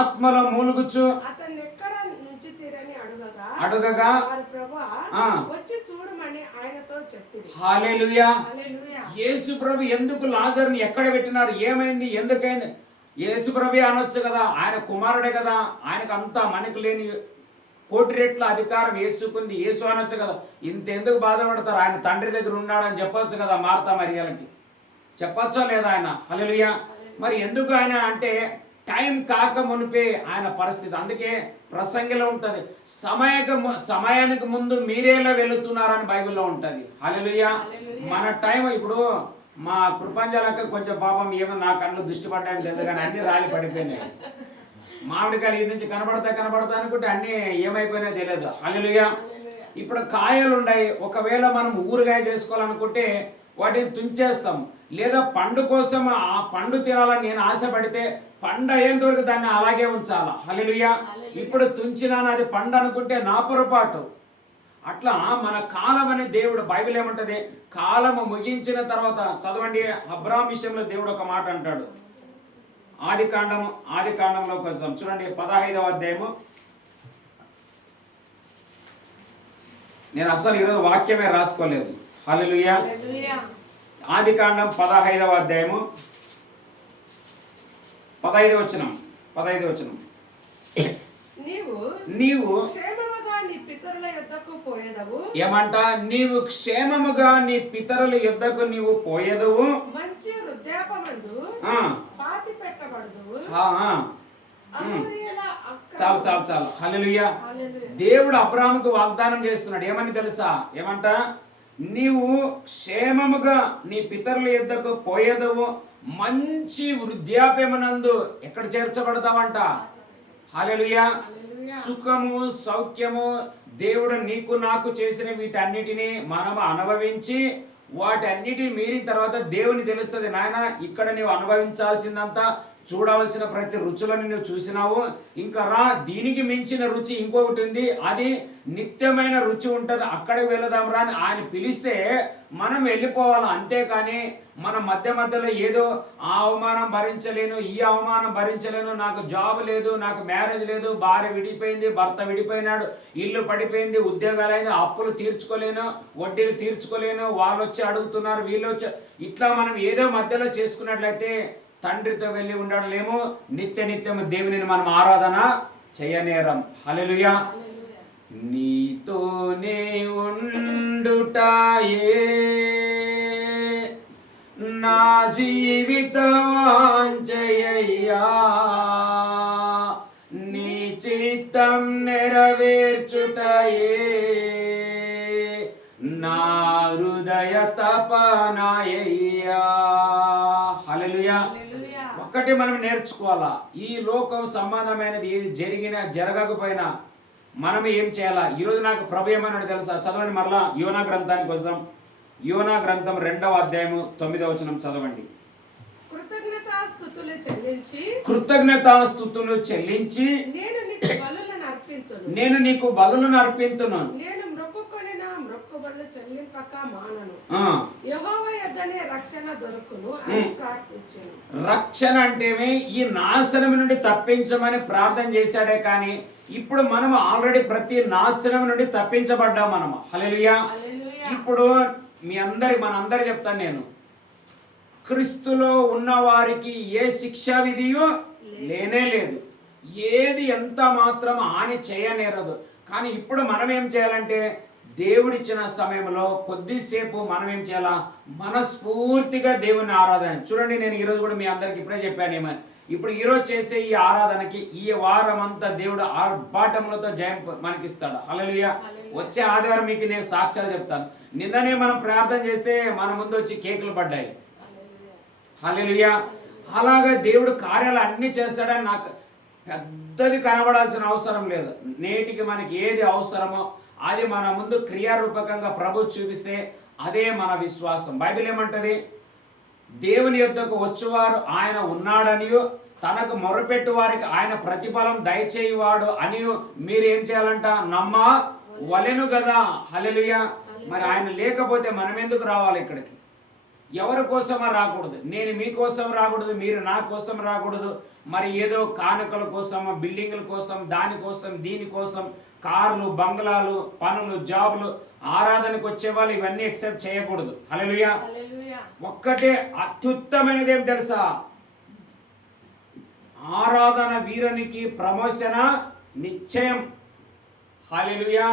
ఆత్మలో మూలుగుచు అడుగగా వచ్చి చూడమని ఆయనతో చెప్పింది. హల్లెలూయా. యేసు ప్రభు ఎందుకు లాజరుని ఎక్కడ పెట్టినారు, ఏమైంది, ఎందుకైంది? యేసు ప్రభు అనొచ్చు కదా, ఆయన కుమారుడే కదా, ఆయనకు అంతా మనకు లేని 1,000,000 రెట్ల అధికారం యేసుకుంది, యేసు అనొచ్చు కదా. ఇంతెందుకు బాధపడతారు? ఆయన తండ్రి దగ్గర ఉన్నాడని చెప్పొచ్చు కదా. మార్తా మరియలకి చెప్పొచ్చో లేదా ఆయన? హల్లెలూయా. మరి ఎందుకు ఆయన అంటే టైం కాక మునిపే ఆయన పరిస్థితి. అందుకే ప్రసంగిలో ఉంటుంది, సమయానికి ముందు మీరేలా వెళుతున్నారని బైబిల్లో ఉంటుంది. హల్లెలూయా. మన టైం ఇప్పుడు మా కృపాంజలకి కొంచెం పాపం ఏమో నా కళ్ళు దృష్టి పడ్డాయని తెలియదు, కానీ అన్ని రాలి పడిపోయినాయి. మామిడికాయలు ఈ నుంచి కనబడతా అనుకుంటే అన్నీ ఏమైపోయినాయో తెలియదు. హల్లెలూయా. ఇప్పుడు కాయలు ఉన్నాయి, ఒకవేళ మనం ఊరగాయ చేసుకోవాలనుకుంటే వాటిని తుంచేస్తాం, లేదా పండు కోసం ఆ పండు తినాలని నేను ఆశపడితే పండు అయ్యేంత వరకు దాన్ని అలాగే ఉంచాలి. హల్లెలూయా. ఇప్పుడు తుంచినాను అది పండు అనుకుంటే నా పొరపాటు. అట్లా మన కాలం అనే దేవుడు, బైబిల్ ఏమంటది, కాలము ముగించిన తర్వాత చదవండి. అబ్రాహాము విషయంలో దేవుడు ఒక మాట అంటాడు. ఆది కాండంలో కోసం చూడండి, 15వ అధ్యాయము. నేను అసలు ఈరోజు వాక్యమే రాసుకోలేదు. హల్లెలూయా. ఆది కాండం 15వ అధ్యాయము 15వ వచనం. నీవు ఏమంట? నీవు క్షేమముగా నీ పితరుల యొద్దకు నీవు పోయేదవు, మంచి వృద్ధాపమందు పాతి పెట్టబడదు. చాలు. హల్లెలూయా. దేవుడు అబ్రాహాముకు వాగ్దానం చేస్తున్నాడు. ఏమని తెలుసా? ఏమంట? నీవు క్షేమముగా నీ పితరుల యొద్దకు పోయేదవు, మంచి వృద్ధాప్యమునందు ఎక్కడ చేర్చబడతావంట? హల్లెలూయా. సుఖము, సౌఖ్యము దేవుడు నీకు నాకు చేసిన వీటన్నిటినీ మనం అనుభవించి వాటన్నిటిని మీరిన తర్వాత దేవుని తెలుస్తుంది, నాయన ఇక్కడ నీవు అనుభవించాల్సిందంతా, చూడవలసిన ప్రతి రుచులను నువ్వు చూసినావు, ఇంకా రా దీనికి మించిన రుచి ఇంకొకటి ఉంది, అది నిత్యమైన రుచి ఉంటుంది, అక్కడికి వెళదాం రా అని ఆయన పిలిస్తే మనం వెళ్ళిపోవాలి. అంతేకాని మన మధ్యలో ఏదో ఆ అవమానం భరించలేను, ఈ అవమానం భరించలేను, నాకు జాబ్ లేదు, నాకు మ్యారేజ్ లేదు, భార్య విడిపోయింది, భర్త విడిపోయినాడు, ఇల్లు పడిపోయింది, ఉద్యోగాలైంది, అప్పులు తీర్చుకోలేను, వడ్డీలు తీర్చుకోలేను, వాళ్ళు వచ్చి అడుగుతున్నారు, వీళ్ళు వచ్చి, ఇట్లా మనం ఏదో మధ్యలో చేసుకున్నట్లయితే తండ్రితో వెళ్ళి ఉండడలేము, నిత్యము దేవునిని మనం ఆరాధన చేయనేరం. హల్లెలూయా. నీతోనే ఉండుటాయే నా జీవితవాంఛయ్యా, నీ చిత్తం నెరవేర్చుటయే నా హృదయ తపనాయ్యా. హల్లెలూయా. ఒక్కటి మనం నేర్చుకోవాలా, ఈ లోకం సంబంధమైనది ఏది జరిగినా జరగకపోయినా మనం ఏం చేయాలా? ఈరోజు నాకు ప్రభు ఏమన్నాడు తెలుసా? చదవండి మరలా యోనా గ్రంథానికి వస్తాం. యోనా గ్రంథం 2వ అధ్యాయము 9వ వచనం చదవండి. కృతజ్ఞతాస్తుతులు చెల్లించి నేను నీకు బలులను అర్పింతును. రక్షణ అంటే ఈ నాశనం నుండి తప్పించమని ప్రార్థన చేశాడే, కానీ ఇప్పుడు మనం ఆల్రెడీ ప్రతి నాశనం నుండి తప్పించబడ్డాం మనం. హల్లెలూయా. ఇప్పుడు మనందరి చెప్తాను నేను, క్రీస్తులో ఉన్న వారికి ఏ శిక్షా విధియు లేనే లేదు, ఏది ఎంత మాత్రం హాని చేయనేరదు. కానీ ఇప్పుడు మనం ఏం చేయాలంటే, దేవుడిచ్చిన సమయంలో కొద్దిసేపు మనం ఏం చేయాలా? మనస్ఫూర్తిగా దేవుని ఆరాధన. చూడండి, నేను ఈరోజు కూడా మీ అందరికి ఇప్పుడే చెప్పాను ఏమని. ఇప్పుడు ఈరోజు చేసే ఈ ఆరాధనకి ఈ వారం అంతా దేవుడు ఆర్భాటములతో జయం మనకిస్తాడు. హల్లెలూయా. వచ్చే ఆదివారం మీకు నేను సాక్ష్యాలు చెప్తాను. నిన్ననే మనం ప్రార్థన చేస్తే మన ముందు వచ్చి కేకులు పడ్డాయి. హల్లెలూయా. అలాగా దేవుడు కార్యాలు అన్నీ చేస్తాడని నాకు పెద్దది కనబడాల్సిన అవసరం లేదు. నేటికి మనకి ఏది అవసరమో అది మన ముందు క్రియారూపకంగా ప్రభు చూపిస్తే అదే మన విశ్వాసం. బైబిల్ ఏమంటది? దేవుని యొద్దకు వచ్చేవారు ఆయన ఉన్నాడనియు, తనకు మొరపెట్టు వారికి ఆయన ప్రతిఫలం దయచేయువాడు అని మీరేం చేయాలంట? నమ్మవలెను కదా. హల్లెలూయా. మరి ఆయన లేకపోతే మనం ఎందుకు రావాలి ఇక్కడికి? ఎవరి కోసమో రాకూడదు. నేను మీకోసం రాకూడదు, మీరు నా కోసం రాకూడదు. మరి ఏదో కానుకల కోసం, బిల్డింగుల కోసం, దానికోసం దీనికోసం, కార్లు, బంగ్లాలు, పనులు, జాబులు, ఆరాధనకు వచ్చే వాళ్ళు ఇవన్నీ ఎక్సెప్ట్ చేయకూడదు. హల్లెలూయా. ఒక్కటే అత్యుత్తమైనది ఏం తెలుసా? ఆరాధన వీరునికి ప్రమోషన్ నిశ్చయం. హల్లెలూయా.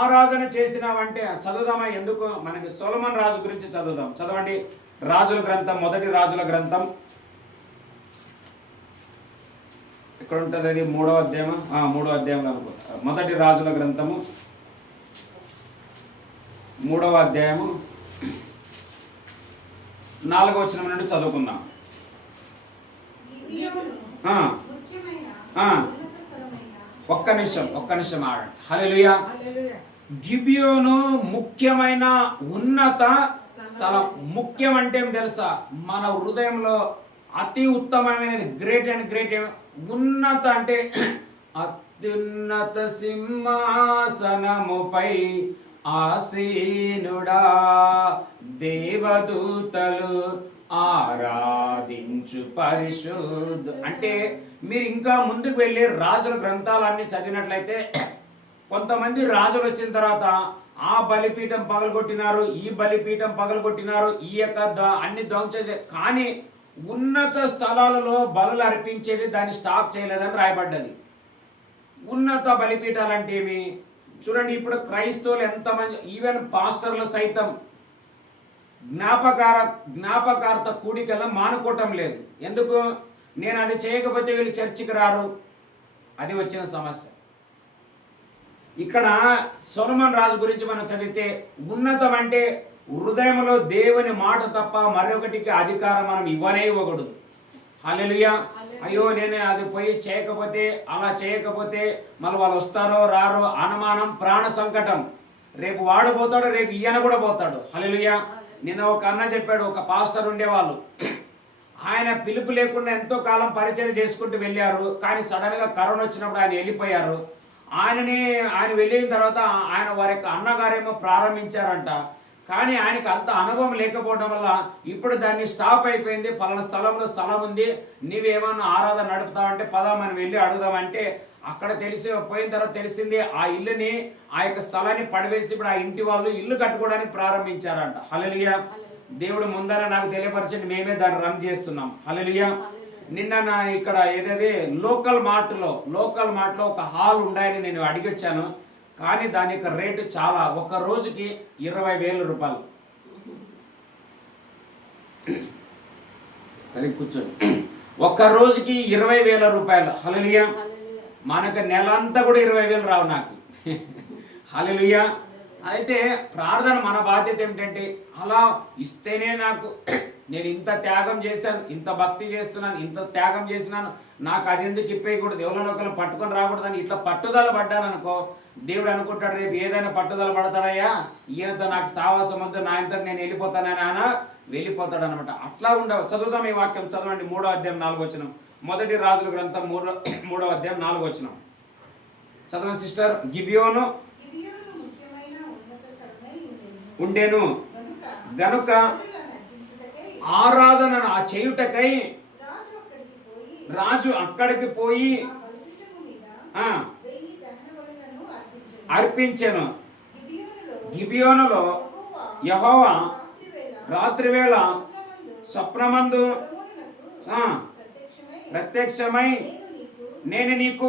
ఆరాధన చేసినావంటే చదువుదామా? ఎందుకు? మనకి సొలొమోను రాజు గురించి చదువుదాం. చదవండి. రాజుల గ్రంథం, మొదటి రాజుల గ్రంథం ఎక్కడ ఉంటుంది? అది 3వ అధ్యాయమా? 3వ అధ్యాయంలో అనుకుంటా. మొదటి రాజుల గ్రంథము 3వ అధ్యాయము 4వ వచనం నుండి చదువుకుందాం. ఒక్క నిమిషం ఆగండి. హల్లెలూయా. గిబియోను ముఖ్యమైన ఉన్నత స్థలం. ముఖ్యం అంటే ఏం తెలుసా? మన హృదయంలో అతి ఉత్తమమైనది, గ్రేట్ అండ్ గ్రేట్. ఉన్నత అంటే అత్యున్నత సింహాసనముపై ఆసీనుడా, దేవదూతలు ఆరాధించు పరిశుద్ధ. అంటే మీరు ఇంకా ముందుకు వెళ్ళి రాజుల గ్రంథాలన్నీ చదివినట్లయితే కొంతమంది రాజులు వచ్చిన తర్వాత ఆ బలిపీఠం పగలగొట్టినారు, ఈ బలిపీఠం పగలగొట్టినారు, ఈ యొక్క అన్ని ధ్వంస. కానీ ఉన్నత స్థలాలలో బలులు అర్పించేది దాన్ని స్టాప్ చేయలేదని రాయబడ్డది. ఉన్నత బలిపీఠాలు అంటే ఏమి? చూడండి, ఇప్పుడు క్రైస్తవులు ఎంతమంది, ఈవెన్ పాస్టర్లు సైతం జ్ఞాపకార్థ కూడికల్లో మానుకోవటం లేదు. ఎందుకు? నేను అది చేయకపోతే వీళ్ళు చర్చికి రారు. అది వచ్చిన సమస్య. ఇక్కడ సొలొమోను రాజు గురించి మనం చదివితే, ఉన్నతం అంటే హృదయంలో దేవుని మాట తప్ప మరొకటికి అధికారం మనం ఇవ్వకూడదు. హల్లెలూయా. అయ్యో నేను అది పోయి చేయకపోతే, అలా చేయకపోతే మళ్ళీ వాళ్ళు వస్తారో రారో అనుమానం, ప్రాణ సంకటం. రేపు వాడు పోతాడు, రేపు ఈయన కూడా పోతాడు. హల్లెలూయా. నిన్న ఒక అన్న చెప్పాడు, ఒక పాస్టర్ ఉండేవాళ్ళు, ఆయన పిలుపు లేకుండా ఎంతో కాలం పరిచయం చేసుకుంటూ వెళ్ళారు. కానీ సడన్గా కరోనా వచ్చినప్పుడు ఆయన వెళ్ళిపోయారు. ఆయన వెళ్ళిన తర్వాత ఆయన వారి యొక్క అన్నగారేమో ప్రారంభించారంట. కానీ ఆయనకు అంత అనుభవం లేకపోవడం వల్ల ఇప్పుడు దాన్ని స్టాప్ అయిపోయింది. పలానా స్థలంలో స్థలం ఉంది, నీవేమన్నా ఆరాధన నడుపుతావంటే పదా మనం వెళ్ళి అడుగుదామంటే అక్కడ పోయిన తర్వాత తెలిసింది ఆ ఇల్లుని, ఆ యొక్క స్థలాన్ని పడివేసి ఇప్పుడు ఆ ఇంటి వాళ్ళు ఇల్లు కట్టుకోవడానికి ప్రారంభించారంట. హల్లెలూయా. దేవుడు ముందర నాకు తెలియపరచండి, మేమే దాన్ని రన్ చేస్తున్నాం. హల్లెలూయా. నిన్న ఇక్కడ ఏదైతే లోకల్ మార్ట్లో ఒక హాల్ ఉండాయని నేను అడిగొచ్చాను. కానీ దాని యొక్క రేటు చాలా, ఒక రోజుకి 20,000 రూపాయలు. సరే కూర్చోండి. ఒక్క రోజుకి 20,000 రూపాయలు. హల్లెలూయా. మనకు నెల అంతా కూడా 20,000 రావు నాకు. హల్లెలూయా. అయితే ప్రార్థన మన బాధ్యత ఏమిటంటే అలా ఇస్తేనే నాకు నేను ఇంత త్యాగం చేశాను, ఇంత భక్తి చేస్తున్నాను, ఇంత త్యాగం చేసినాను, నాకు అది ఎందుకు ఇప్పేయకూడదు, ఎవరినో ఒకరు పట్టుకొని రాకూడదని ఇట్లా పట్టుదల పడ్డాను అనుకో, దేవుడు అనుకుంటాడు రేపు ఏదైనా పట్టుదల పడతాడయ్యా, ఈయనతో నాకు సావాసం వద్దు, నా ఇంత నేను వెళ్ళిపోతానని ఆయన వెళ్ళిపోతాడు అనమాట. అట్లా ఉండవు. చదువుదాం ఈ వాక్యం, చదవండి. 3వ అధ్యాయం 4వ వచనం. మొదటి రాజుల గ్రంథం 3వ అధ్యాయం 4వ వచనం చదవండి సిస్టర్. గిబియోను ఉండెను గనుక ఆరాధనను ఆ చేయుటకై రాజు అక్కడికి పోయి అర్పించెను. గిబియోనులో యెహోవా రాత్రివేళ స్వప్నమందు ప్రత్యక్షమై నేను నీకు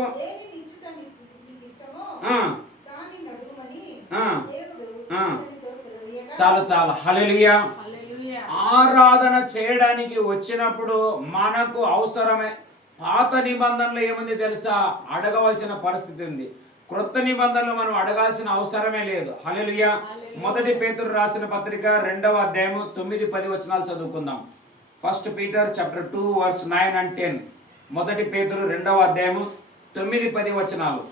చాలా చాలా హల్లెలూయా. ఆరాధన చేయడానికి వచ్చినప్పుడు మనకు అవసరమే. పాత నిబంధనలో ఏముంది తెలుసా? అడగవలసిన పరిస్థితి ఉంది. క్రొత్త నిబంధనలు మనం అడగాల్సిన అవసరమే లేదు. హల్లెలూయా. మొదటి పేతురు రాసిన పత్రిక 2వ అధ్యాయము 9-10 వచనాలు చదువుకుందాం. 1 Peter chapter 2 verse 9 and 10. మొదటి పేతురు 2వ అధ్యాయము 9-10 వచనాలు.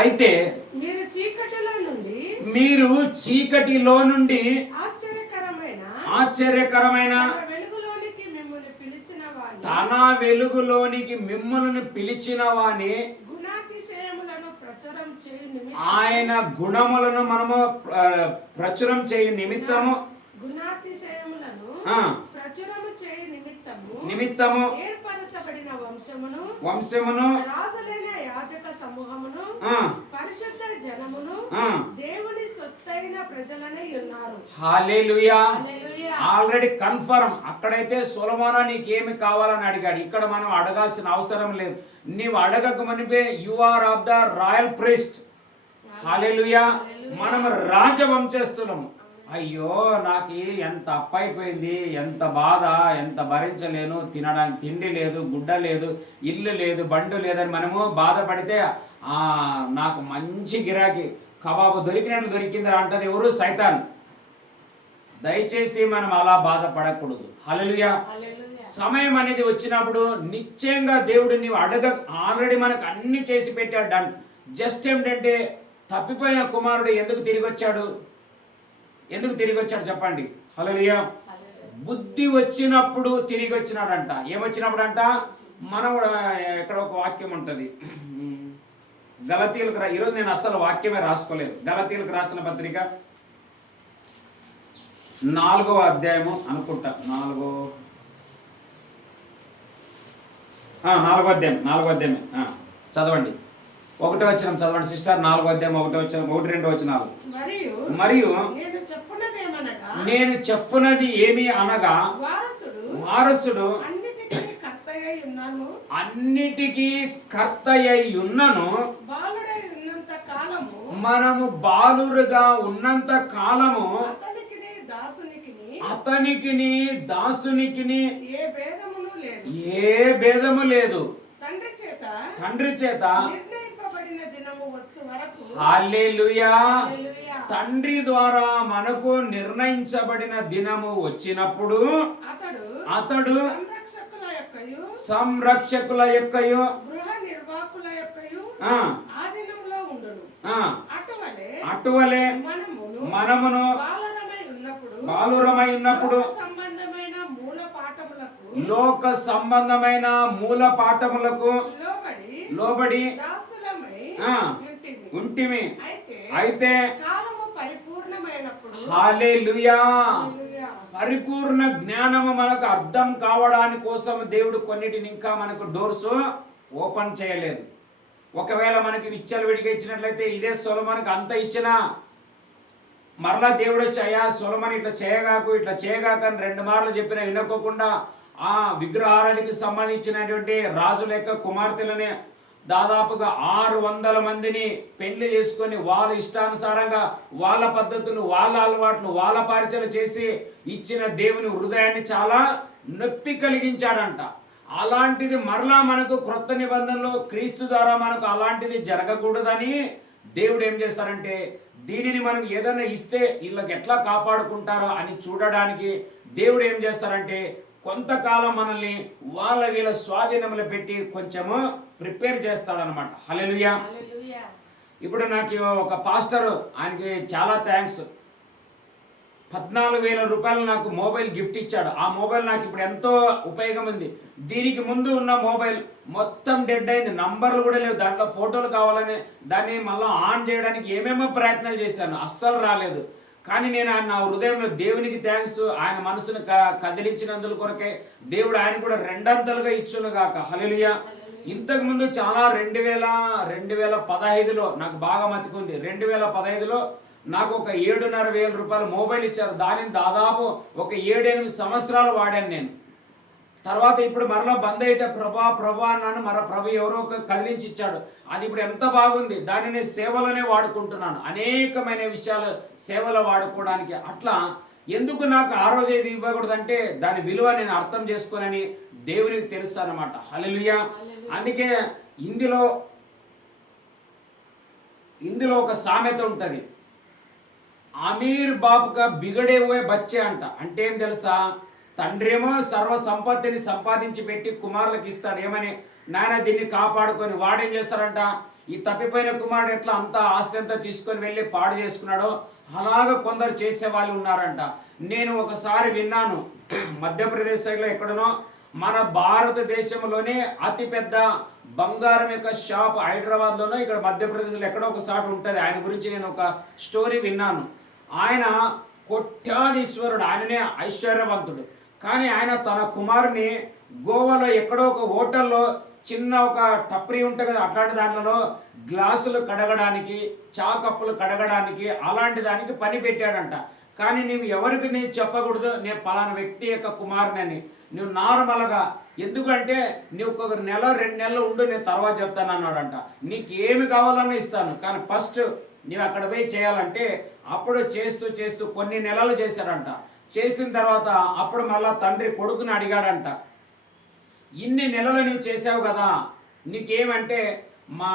అయితే మీరు చీకటిలో నుండి ఆశ్చర్యకరమైన తన వెలుగులోనికి మిమ్మల్ని పిలిచిన వాని ఆయన గుణములను మనము ప్రచురం చేయు నిమిత్తము నిమిత్తము ఏర్పరచబడిన వంశమును రాజులైన యాజక సమూహమును పరిశుద్ధ జనమును దేవుని సొత్తైన ప్రజలనే ఉన్నారు. హల్లెలూయా. Already confirm. అక్కడైతే సొలొమోను నీకేమి కావాలని అడిగాడు. ఇక్కడ మనం అడగాల్సిన అవసరం లేదు. నీవు అడగక మునిపే you are of the royal priest. Hallelujah. మనం రాజవంశస్థులము. అయ్యో నాకు ఎంత అప్పైపోయింది, ఎంత బాధ, ఎంత భరించలేను, తినడానికి తిండి లేదు, గుడ్డ లేదు, ఇల్లు లేదు, బండు లేదని మనము బాధపడితే నాకు మంచి గిరాకీ కబాబు దొరికినట్లు దొరికింది అంటది ఎవరు? సైతాన్. దయచేసి మనం అలా బాధపడకూడదు. హల్లెలూయా. సమయం అనేది వచ్చినప్పుడు నిశ్చయంగా దేవుడు నీవు ఆల్రెడీ మనకు అన్ని చేసి పెట్టాడు. జస్ట్ ఏమిటంటే తప్పిపోయిన కుమారుడు ఎందుకు తిరిగి వచ్చాడు? ఎందుకు తిరిగి వచ్చాడు చెప్పండి? హల్లెలూయా. బుద్ధి వచ్చినప్పుడు తిరిగి వచ్చినాడంట. ఏమొచ్చినప్పుడు అంట? మనం ఎక్కడ ఒక వాక్యం ఉంటుంది గలతీయులకు. ఈరోజు నేను అస్సలు వాక్యమే రాసుకోలేదు. గలతీయులకు రాసిన పత్రిక 4వ అధ్యాయము అనుకుంటా. 4వ అధ్యాయమే చదవండి. 1వ వచనం చదవండి సిస్టర్. 4వ అధ్యాయం 1వ వచనం 1-2 వచనాలు. మరియు నేను చెప్పున్నది ఏమి అనగా వారసుడు అన్నిటికీ కర్తయ్య ఉన్నను. మనము బాలురుగా ఉన్నంత కాలము అతనికిని దాసునికిని ఏ భేదము లేదు. తండ్రి చేత హల్లెలూయా. తండ్రి ద్వారా మనకు నిర్ణయించబడిన దినము వచ్చినప్పుడు అతడు సంరక్షకుల యొక్కయు అటువలే మనమును బాలురమై ఉన్నప్పుడు లోక సంబంధమైన మూల పాఠములకు లోబడి ఉంటిమి. అయితే హల్లెలూయా. పరిపూర్ణ జ్ఞానము మనకు అర్థం కావడానికి కోసం దేవుడు కొన్నిటిని ఇంకా మనకు డోర్స్ ఓపెన్ చేయలేదు. ఒకవేళ మనకి విచ్చలవిడిగా ఇచ్చినట్లయితే ఇదే సొలొమోనుకి అంత ఇచ్చినా మరలా దేవుడు వచ్చి అయ్యా సొలొమోను ఇట్లా చేయగాక అని 2 మార్లు చెప్పినా వినుకోకుండా ఆ విగ్రహారానికి సంబంధించినటువంటి రాజుల యొక్క కుమార్తెలని దాదాపుగా 600 మందిని పెళ్లి చేసుకొని వాళ్ళ ఇష్టానుసారంగా వాళ్ళ పద్ధతులు, వాళ్ళ అలవాట్లు, వాళ్ళ పరిచయం చేసి ఇచ్చిన దేవుని హృదయాన్ని చాలా నొప్పి కలిగించాడంట. అలాంటిది మరలా మనకు క్రొత్త నిబంధనలో క్రీస్తు ద్వారా మనకు అలాంటిది జరగకూడదని దేవుడు ఏం చేస్తారంటే, దీనిని మనం ఏదైనా ఇస్తే వీళ్ళకి ఎట్లా కాపాడుకుంటారో అని చూడడానికి దేవుడు ఏం చేస్తారంటే, కొంతకాలం మనల్ని వాళ్ళ వీళ్ళ స్వాధీనంలో పెట్టి కొంచెము ప్రిపేర్ చేస్తాడనమాట. హల్లెలూయా. ఇప్పుడు నాకు ఒక పాస్టర్, ఆయనకి చాలా థ్యాంక్స్, 14,000 రూపాయలు నాకు మొబైల్ గిఫ్ట్ ఇచ్చాడు. ఆ మొబైల్ నాకు ఇప్పుడు ఎంతో ఉపయోగం ఉంది. దీనికి ముందు ఉన్న మొబైల్ మొత్తం డెడ్ అయింది, నంబర్లు కూడా లేవు, దాంట్లో ఫోటోలు కావాలని దాన్ని మళ్ళీ ఆన్ చేయడానికి ఏమేమో ప్రయత్నాలు చేశాను, అస్సలు రాలేదు. కానీ నేను ఆయన నా హృదయంలో దేవునికి థ్యాంక్స్, ఆయన మనసును కదిలించినందుకు కొరకే దేవుడు ఆయన కూడా రెండంతలుగా ఇచ్చును గాక. హల్లెలూయా. ఇంతకు ముందు చాలా 2015లో నాకు బాగా మతికుంది. 2015లో నాకు ఒక 7,500 రూపాయల మొబైల్ ఇచ్చారు. దానిని దాదాపు ఒక 7-8 సంవత్సరాలు వాడాను నేను. తర్వాత ఇప్పుడు మరలా బంద్ అయితే ప్రభా అన్నాను, ప్రభు ఎవరో ఒక కదిలించి ఇచ్చాడు. అది ఇప్పుడు ఎంత బాగుంది, దాన్ని నేను సేవలోనే వాడుకుంటున్నాను, అనేకమైన విషయాలు సేవలో వాడుకోవడానికి. అట్లా ఎందుకు నాకు ఆ రోజు ఇది ఇవ్వకూడదంటే దాని విలువ నేను అర్థం చేసుకోనని దేవునికి తెలుసు అన్నమాట. హల్లెలూయా. అందుకే ఇందులో ఒక సామెత ఉంటుంది, అమీర్ బాపుగా బిగడే హుయే బచ్చే అంట. అంటే ఏం తెలుసా, తండ్రేమో సర్వ సంపత్తిని సంపాదించి పెట్టి కుమారులకు ఇస్తాడు, ఏమని, నాయన దీన్ని కాపాడుకొని. వాడేం చేస్తారంట, ఈ తప్పిపోయిన కుమారుడు ఎట్లా అంతా ఆస్తి అంతా తీసుకొని వెళ్ళి పాడు చేసుకున్నాడో అలాగ కొందరు చేసే వాళ్ళు ఉన్నారంట. నేను ఒకసారి విన్నాను, మధ్యప్రదేశ్లో ఎక్కడనో, మన భారతదేశంలోనే అతిపెద్ద బంగారం యొక్క షాప్ హైదరాబాద్లోనో ఇక్కడ మధ్యప్రదేశ్లో ఎక్కడో ఒక షాప్ ఉంటుంది. ఆయన గురించి నేను ఒక స్టోరీ విన్నాను. ఆయన కోట్యాధీశ్వరుడు, ఆయననే ఐశ్వర్యవంతుడు. కానీ ఆయన తన కుమారుని గోవాలో ఎక్కడో ఒక హోటల్లో చిన్న ఒక టప్రీ ఉంటుంది కదా, అట్లాంటి దాంట్లో గ్లాసులు కడగడానికి, చా కప్పులు కడగడానికి, అలాంటి దానికి పని పెట్టాడంట. కానీ నీవు ఎవరికి నేను చెప్పకూడదు, నేను పలానా వ్యక్తి యొక్క కుమారుని. నువ్వు నార్మల్గా, ఎందుకంటే నువ్వు ఒక 1-2 నెలలు ఉండు, నేను తర్వాత చెప్తాను అన్నాడంట. నీకు ఏమి కావాలన్నా ఇస్తాను, కానీ ఫస్ట్ నీవు అక్కడ పోయి చేయాలంటే. అప్పుడు చేస్తూ కొన్ని నెలలు చేశాడంట. చేసిన తర్వాత అప్పుడు మళ్ళా తండ్రి కొడుకుని అడిగాడంట, ఇన్ని నెలలు నువ్వు చేసావు కదా, నీకేమంటే మా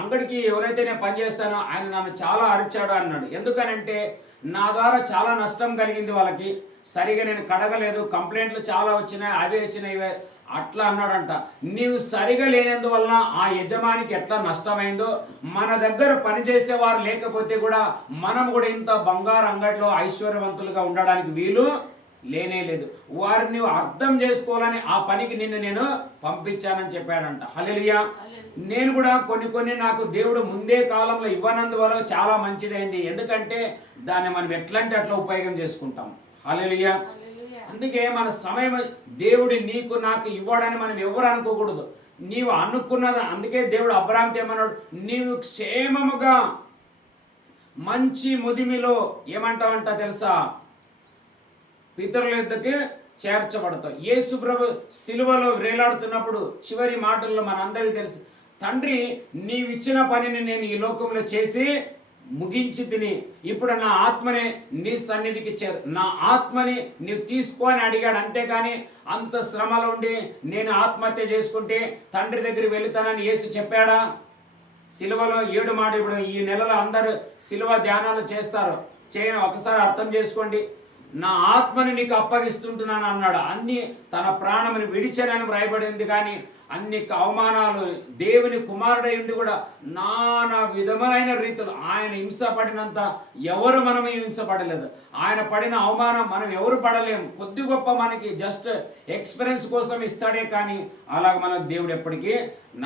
అంగడికి ఎవరైతే నేను పనిచేస్తానో ఆయన నన్ను చాలా అరిచాడు అన్నాడు. ఎందుకనంటే నా ద్వారా చాలా నష్టం కలిగింది వాళ్ళకి, సరిగా నేను కడగలేదు, కంప్లైంట్లు చాలా వచ్చినాయి, అవే వచ్చినాయి, ఇవే అట్లా అన్నాడంట. నీవు సరిగా లేనందువల్ల ఆ యజమానికి ఎట్లా నష్టమైందో, మన దగ్గర పనిచేసేవారు లేకపోతే కూడా మనం కూడా ఇంత బంగారు అంగడిలో ఐశ్వర్యవంతులుగా ఉండడానికి వీలు లేనే లేదు. వారిని అర్థం చేసుకోవాలని ఆ పనికి నేను పంపించానని చెప్పాడంట. హల్లెలూయా. నేను కూడా కొన్ని నాకు దేవుడు ముందే కాలంలో ఇవ్వనందువల్ల చాలా మంచిదైంది. ఎందుకంటే దాన్ని మనం ఎట్లంటే అట్లా ఉపయోగం చేసుకుంటాం. హల్లెలూయా. అందుకే మన సమయం దేవుడు నీకు నాకు ఇవ్వడని మనం ఎవరు అనుకోకూడదు. నీవు అనుకున్నది, అందుకే దేవుడు అబ్రాహాముతో ఏమన్నాడు, నీవు క్షేమముగా మంచి ముదిమిలో ఏమంటావంట తెలుసా, పితరుల యొద్దకి చేర్చబడతావు. యేసు ప్రభు సిలువలో వేలాడుతున్నప్పుడు చివరి మాటల్లో మనందరికీ తెలుసు, తండ్రి నీవిచ్చిన పనిని నేను ఈ లోకంలో చేసి ముగించి తిని, ఇప్పుడు నా ఆత్మని నీ సన్నిధికి నా ఆత్మని నీవు తీసుకో అని అడిగాడు. అంతేకాని అంత శ్రమలో ఉండి నేను ఆత్మహత్య చేసుకుంటే తండ్రి దగ్గరికి వెళుతానని యేసు చెప్పాడా? సిలువలో 7 మాట. ఇప్పుడు ఈ నెలలో అందరూ సిలువ ధ్యానాలు చేస్తారు, ఒకసారి అర్థం చేసుకోండి. నా ఆత్మని నీకు అప్పగిస్తుంటున్నాను అన్నాడు. అన్ని తన ప్రాణముని విడిచానని వ్రాయబడింది. కానీ అన్ని అవమానాలు, దేవుని కుమారుడై ఉండి కూడా నానా విధమైన రీతులు ఆయన హింసపడినంత ఎవరు మనం హింసపడలేదు. ఆయన పడిన అవమానం మనం ఎవరు పడలేము. కొద్ది గొప్ప మనకి జస్ట్ ఎక్స్పీరియన్స్ కోసం ఇస్తాడే, కానీ అలాగ మన దేవుడు ఎప్పటికీ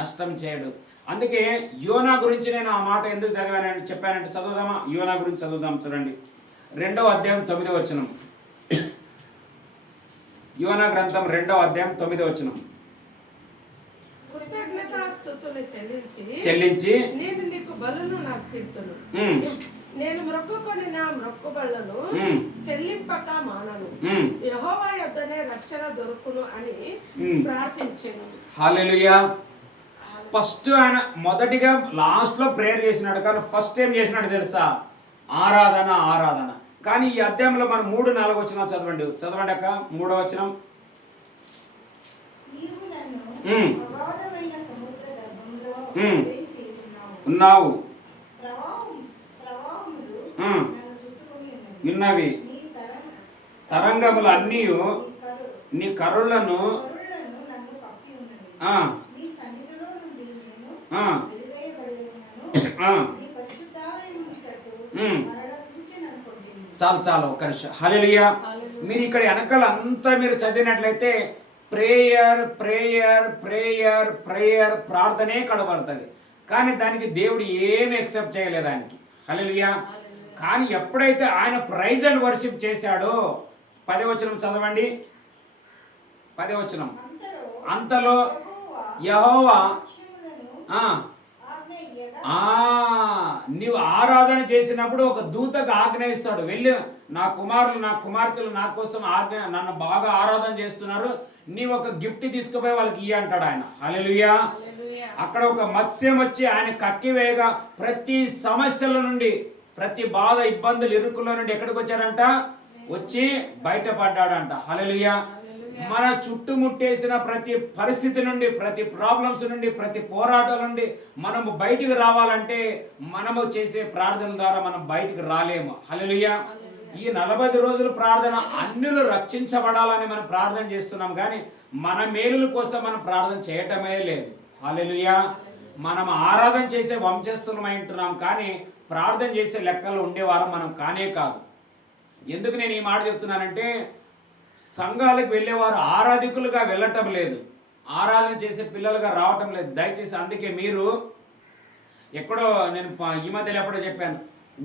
నష్టం చేయడు. అందుకే యోనా గురించి నేను ఆ మాట ఎందుకు చెప్పానంటే చదువుదామా? యోనా గురించి చదువుదాం. చూడండి, 2వ అధ్యాయం 9వ వచనం. యోనా గ్రంథం 2వ అధ్యాయం 9వ వచనం. కృతజ్ఞతాస్తుతులు చెల్లించి నేను నీకు బలులను అర్పిస్తును, నేను మొక్కుకొని నా మొక్కుబళ్లను చెల్లింపక మానను, యెహోవా యొద్దనే రక్షణ దొరుకును అని ప్రార్థించెను. హల్లెలూయా. ఫస్ట్ ఆయన మొదటిగా లాస్ట్లో ప్రేయర్ చేసినాడు, కానీ ఫస్ట్ ఏం చేసినాడు తెలుసా? ఆరాధన, ఆరాధన. కానీ ఈ అధ్యాయంలో మనం 3-4 వచనాలు చదవండి అక్క. 3వ వచనం. ఉన్నావు, ఉన్నవి తరంగములు అన్నీ నీ కరులను చాలు ఒక్క నిమిషం. హల్లెలూయా. మీరు ఇక్కడ వెనకాల అంతా మీరు చదివినట్లయితే ప్రేయర్ ప్రేయర్ ప్రేయర్ ప్రేయర్, ప్రార్థనే కనబడుతుంది. కానీ దానికి దేవుడు ఏమి ఎక్సెప్ట్ చేయలేదు దానికి. హల్లెలూయా. కానీ ఎప్పుడైతే ఆయన ప్రైజ్ అండ్ వర్షిప్ చేశాడో, 10వ వచనం చదవండి. 10వ వచనం. అంతలో యెహోవా నీవు ఆరాధన చేసినప్పుడు ఒక దూతకు ఆజ్ఞయిస్తాడు, వెళ్ళి నా కుమారులు నా కుమార్తెలు నా కోసం నన్ను బాగా ఆరాధన చేస్తున్నారు, నీవు ఒక గిఫ్ట్ తీసుకుపోయి వాళ్ళకి ఇయ్య అంటాడు ఆయన. హల్లెలూయా. అక్కడ ఒక మత్స్యం వచ్చి ఆయన కక్కివేయగా ప్రతి సమస్యల నుండి, ప్రతి బాధ ఇబ్బందులు ఇరుకుల నుండి ఎక్కడికి వచ్చారంట? వచ్చి బయటపడ్డాడంట. హల్లెలూయా. మన చుట్టుముట్టేసిన ప్రతి పరిస్థితి నుండి, ప్రతి ప్రాబ్లమ్స్ నుండి, ప్రతి పోరాటాల నుండి మనము బయటికి రావాలంటే మనము చేసే ప్రార్థన ద్వారా మనం బయటికి రాలేము. హల్లెలూయా. ఈ 40 రోజుల ప్రార్థన అన్యులు రక్షించబడాలని మనం ప్రార్థన చేస్తున్నాం, కానీ మన మేలుల కోసం మనం ప్రార్థన చేయటమే లేదు. హల్లెలూయా. మనం ఆరాధన చేసే వంశస్థులమై ఉంటున్నాం, కానీ ప్రార్థన చేసే లెక్కలు ఉండేవారం మనం కానే కాదు. ఎందుకు నేను ఈ మాట చెప్తున్నానంటే, సంఘాలకు వెళ్ళేవారు ఆరాధికులుగా వెళ్ళటం లేదు, ఆరాధన చేసే పిల్లలుగా రావటం లేదు. దయచేసి అందుకే మీరు ఎక్కడో, నేను ఈ మధ్యలో ఎప్పుడో చెప్పాను,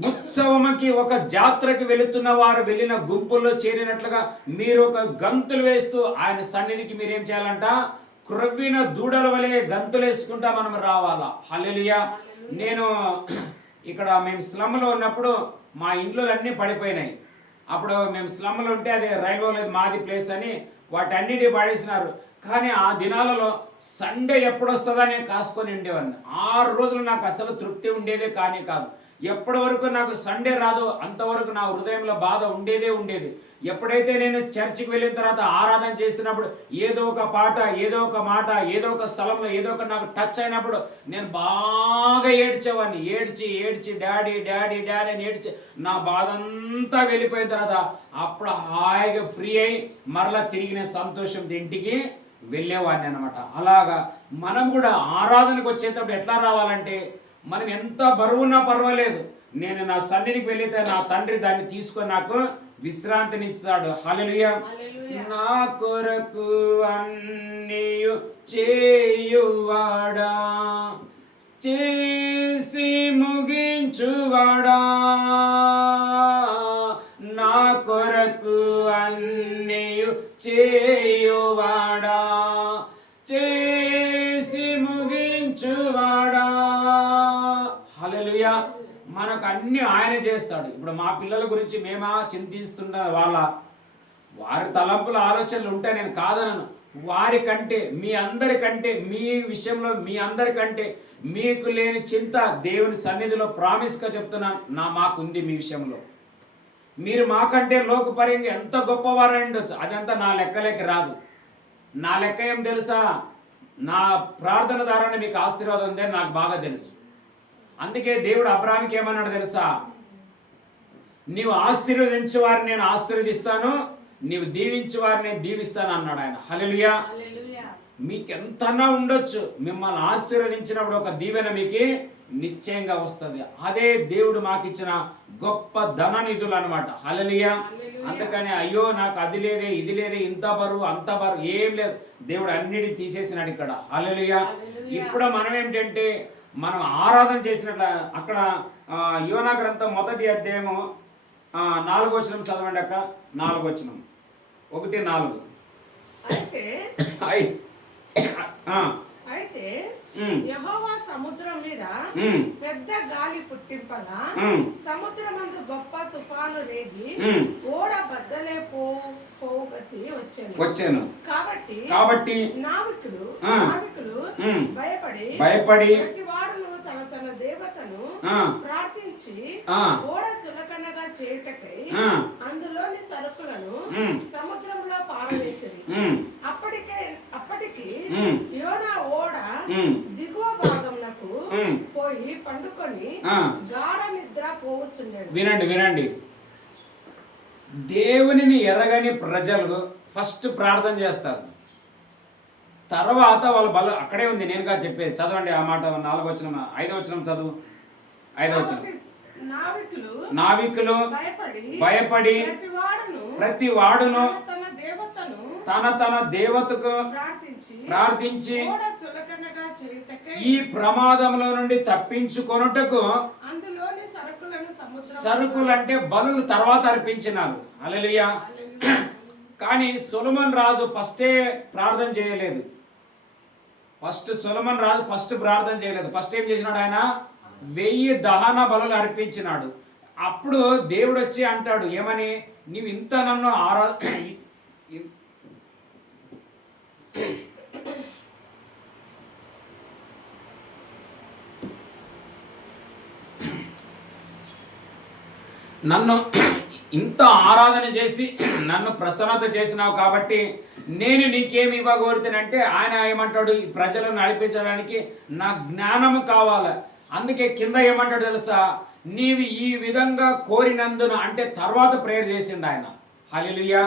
ఉత్సవంకి ఒక జాతరకి వెళుతున్న వారు వెళ్ళిన గుంపుల్లో చేరినట్లుగా మీరు ఒక గంతులు వేస్తూ ఆయన సన్నిధికి మీరేం చేయాలంట? క్రొవ్విన దూడల వలె గంతులు వేసుకుంటా మనం రావాలా. హల్లెలూయా. నేను ఇక్కడ మేము స్లమ్లో ఉన్నప్పుడు మా ఇండ్లు అన్నీ పడిపోయినాయి. అప్పుడు మేము స్లమ్లో ఉంటే అది రైల్వే లేదు మాది ప్లేస్ అని వాటన్నిటి పడేసినారు. కానీ ఆ దినాలలో సండే ఎప్పుడు వస్తుందని కాసుకొని ఉండేవాడిని. 6 రోజులు నాకు అసలు తృప్తి ఉండేదే కానీ కాదు. ఎప్పటి వరకు నాకు సండే రాదు అంతవరకు నా హృదయంలో బాధ ఉండేది. ఎప్పుడైతే నేను చర్చికి వెళ్ళిన తర్వాత ఆరాధన చేస్తున్నప్పుడు ఏదో ఒక పాట, ఏదో ఒక మాట, ఏదో ఒక స్థలంలో ఏదో ఒక నాకు టచ్ అయినప్పుడు నేను బాగా ఏడ్చేవాడిని. ఏడ్చి డాడీ డాడీ డాడీ అని ఏడ్చి నా బాధ అంతా వెళ్ళిపోయిన తర్వాత అప్పుడు హాయిగా ఫ్రీ అయి మరలా తిరిగి నేను సంతోషంతో ఇంటికి వెళ్ళేవాడిని అనమాట. అలాగా మనం కూడా ఆరాధనకు వచ్చేటప్పుడు ఎట్లా రావాలంటే, మనం ఎంత బరువున్నా పర్వాలేదు, నేను నా సన్నిధికి వెళితే నా తండ్రి దాన్ని తీసుకొని నాకు విశ్రాంతిని ఇస్తాడు. హల్లెలూయా. నా కొరకు అన్నీ చేయువాడా, చేసి ముగించువాడా, నా కొరకు అన్నీ చేయువాడా, చేసి ముగించువాడా. హల్లెలూయా. మనకు అన్ని ఆయన చేస్తాడు. ఇప్పుడు మా పిల్లల గురించి మేమా చింతిస్తున్న వారి తలంపుల ఆలోచనలు ఉంటాయి, నేను కాదనను. వారికంటే మీ అందరికంటే మీ విషయంలో మీ అందరికంటే మీకు లేని చింత దేవుని సన్నిధిలో ప్రామిస్గా చెప్తున్నాను మాకుంది. మీ విషయంలో మీరు మాకంటే లోకపరంగా ఎంత గొప్పవారై ఉండొచ్చు, అదంతా నా లెక్కలేకి రాదు. నా లెక్క ఏం తెలుసా? నా ప్రార్థన ద్వారానే మీకు ఆశీర్వాదం ఉందని నాకు బాగా తెలుసు. అందుకే దేవుడు అబ్రాహాముకి ఏమన్నాడు తెలుసా? నీవు ఆశీర్వదించే వారిని నేను ఆశీర్వదిస్తాను, నీవు దీవించే వారిని దీవిస్తాను అన్నాడు ఆయన. హల్లెలూయా. మీకు ఎంతనా ఉండొచ్చు, మిమ్మల్ని ఆశీర్వదించినప్పుడు ఒక దీవెన మీకు నిశ్చయంగా వస్తుంది. అదే దేవుడు మాకు ఇచ్చిన గొప్ప ధన నిధులు అనమాట. హల్లెలూయా. అందుకని అయ్యో నాకు అది లేదే ఇది లేదే ఇంత బరువు అంత బరువు ఏం లేదు, దేవుడు అన్నిటిని తీసేసినాడు ఇక్కడ. హల్లెలూయా. ఇప్పుడు మనం ఏంటంటే మనం ఆరాధన చేసినట్ల అక్కడ యోనా గ్రంథం 1వ అధ్యాయము 4వ వచనం చదవండి అక్క. 4వ వచనం 1:4. అయితే యెహోవా సముద్రం మీద పెద్ద గాలి పుట్టింపగా సముద్రమందు గొప్ప తుఫాను రేగి ఓడ బద్దలే పోగతి వచ్చాను. కాబట్టి నావికులు భయపడి ప్రతి వాడును తన తన దేవతను ప్రార్థించి ఓడ చులకనగా చేయుటకై అందులోని సరుకులను సముద్రంలో పారవేసిరి. అప్పటికి యోనా ఓడ దిగువ భాగంలో పోయి పండుకొని గాఢ నిద్ర పోవచ్చున్నాడు. వినండి, దేవునిని ఎరగని ప్రజలు ఫస్ట్ ప్రార్థన చేస్తారు, తర్వాత వాళ్ళ బలం అక్కడే ఉంది. నేనుగా చెప్పేది చదవండి ఆ మాట. 4వ వచనం 5వ వచనం చదువు. 5వ వచనం. నావికులు భయపడి ప్రతి వాడును తన తన దేవతకు ప్రార్థించి ఈ ప్రమాదంలో నుండి తప్పించుకొనుటకు సరుకులు అంటే బలులు తర్వాత అర్పించినారు. హల్లెలూయా. కానీ సొలొమోన్ రాజు ఫస్టే ప్రార్థన చేయలేదు. సొలొమోన్ రాజు ఫస్ట్ ప్రార్థన చేయలేదు. ఫస్ట్ ఏం చేసినాడు? ఆయన 1000 దహన బలులు అర్పించినాడు. అప్పుడు దేవుడు వచ్చి అంటాడు ఏమని, నీవు ఇంత నన్ను నన్ను ఇంత ఆరాధన చేసి నన్ను ప్రసన్నత చేసినావు కాబట్టి నేను నీకేమి ఇవ్వగోరుతానంటే, ఆయన ఏమంటాడు, ఈ ప్రజలను నడిపించడానికి నా జ్ఞానము కావాలి. అందుకే కింద ఏమంటాడు తెలుసా, నీవు ఈ విధంగా కోరినందున అంటే తర్వాత ప్రేయర్ చేసిండు ఆయన. హల్లెలూయా.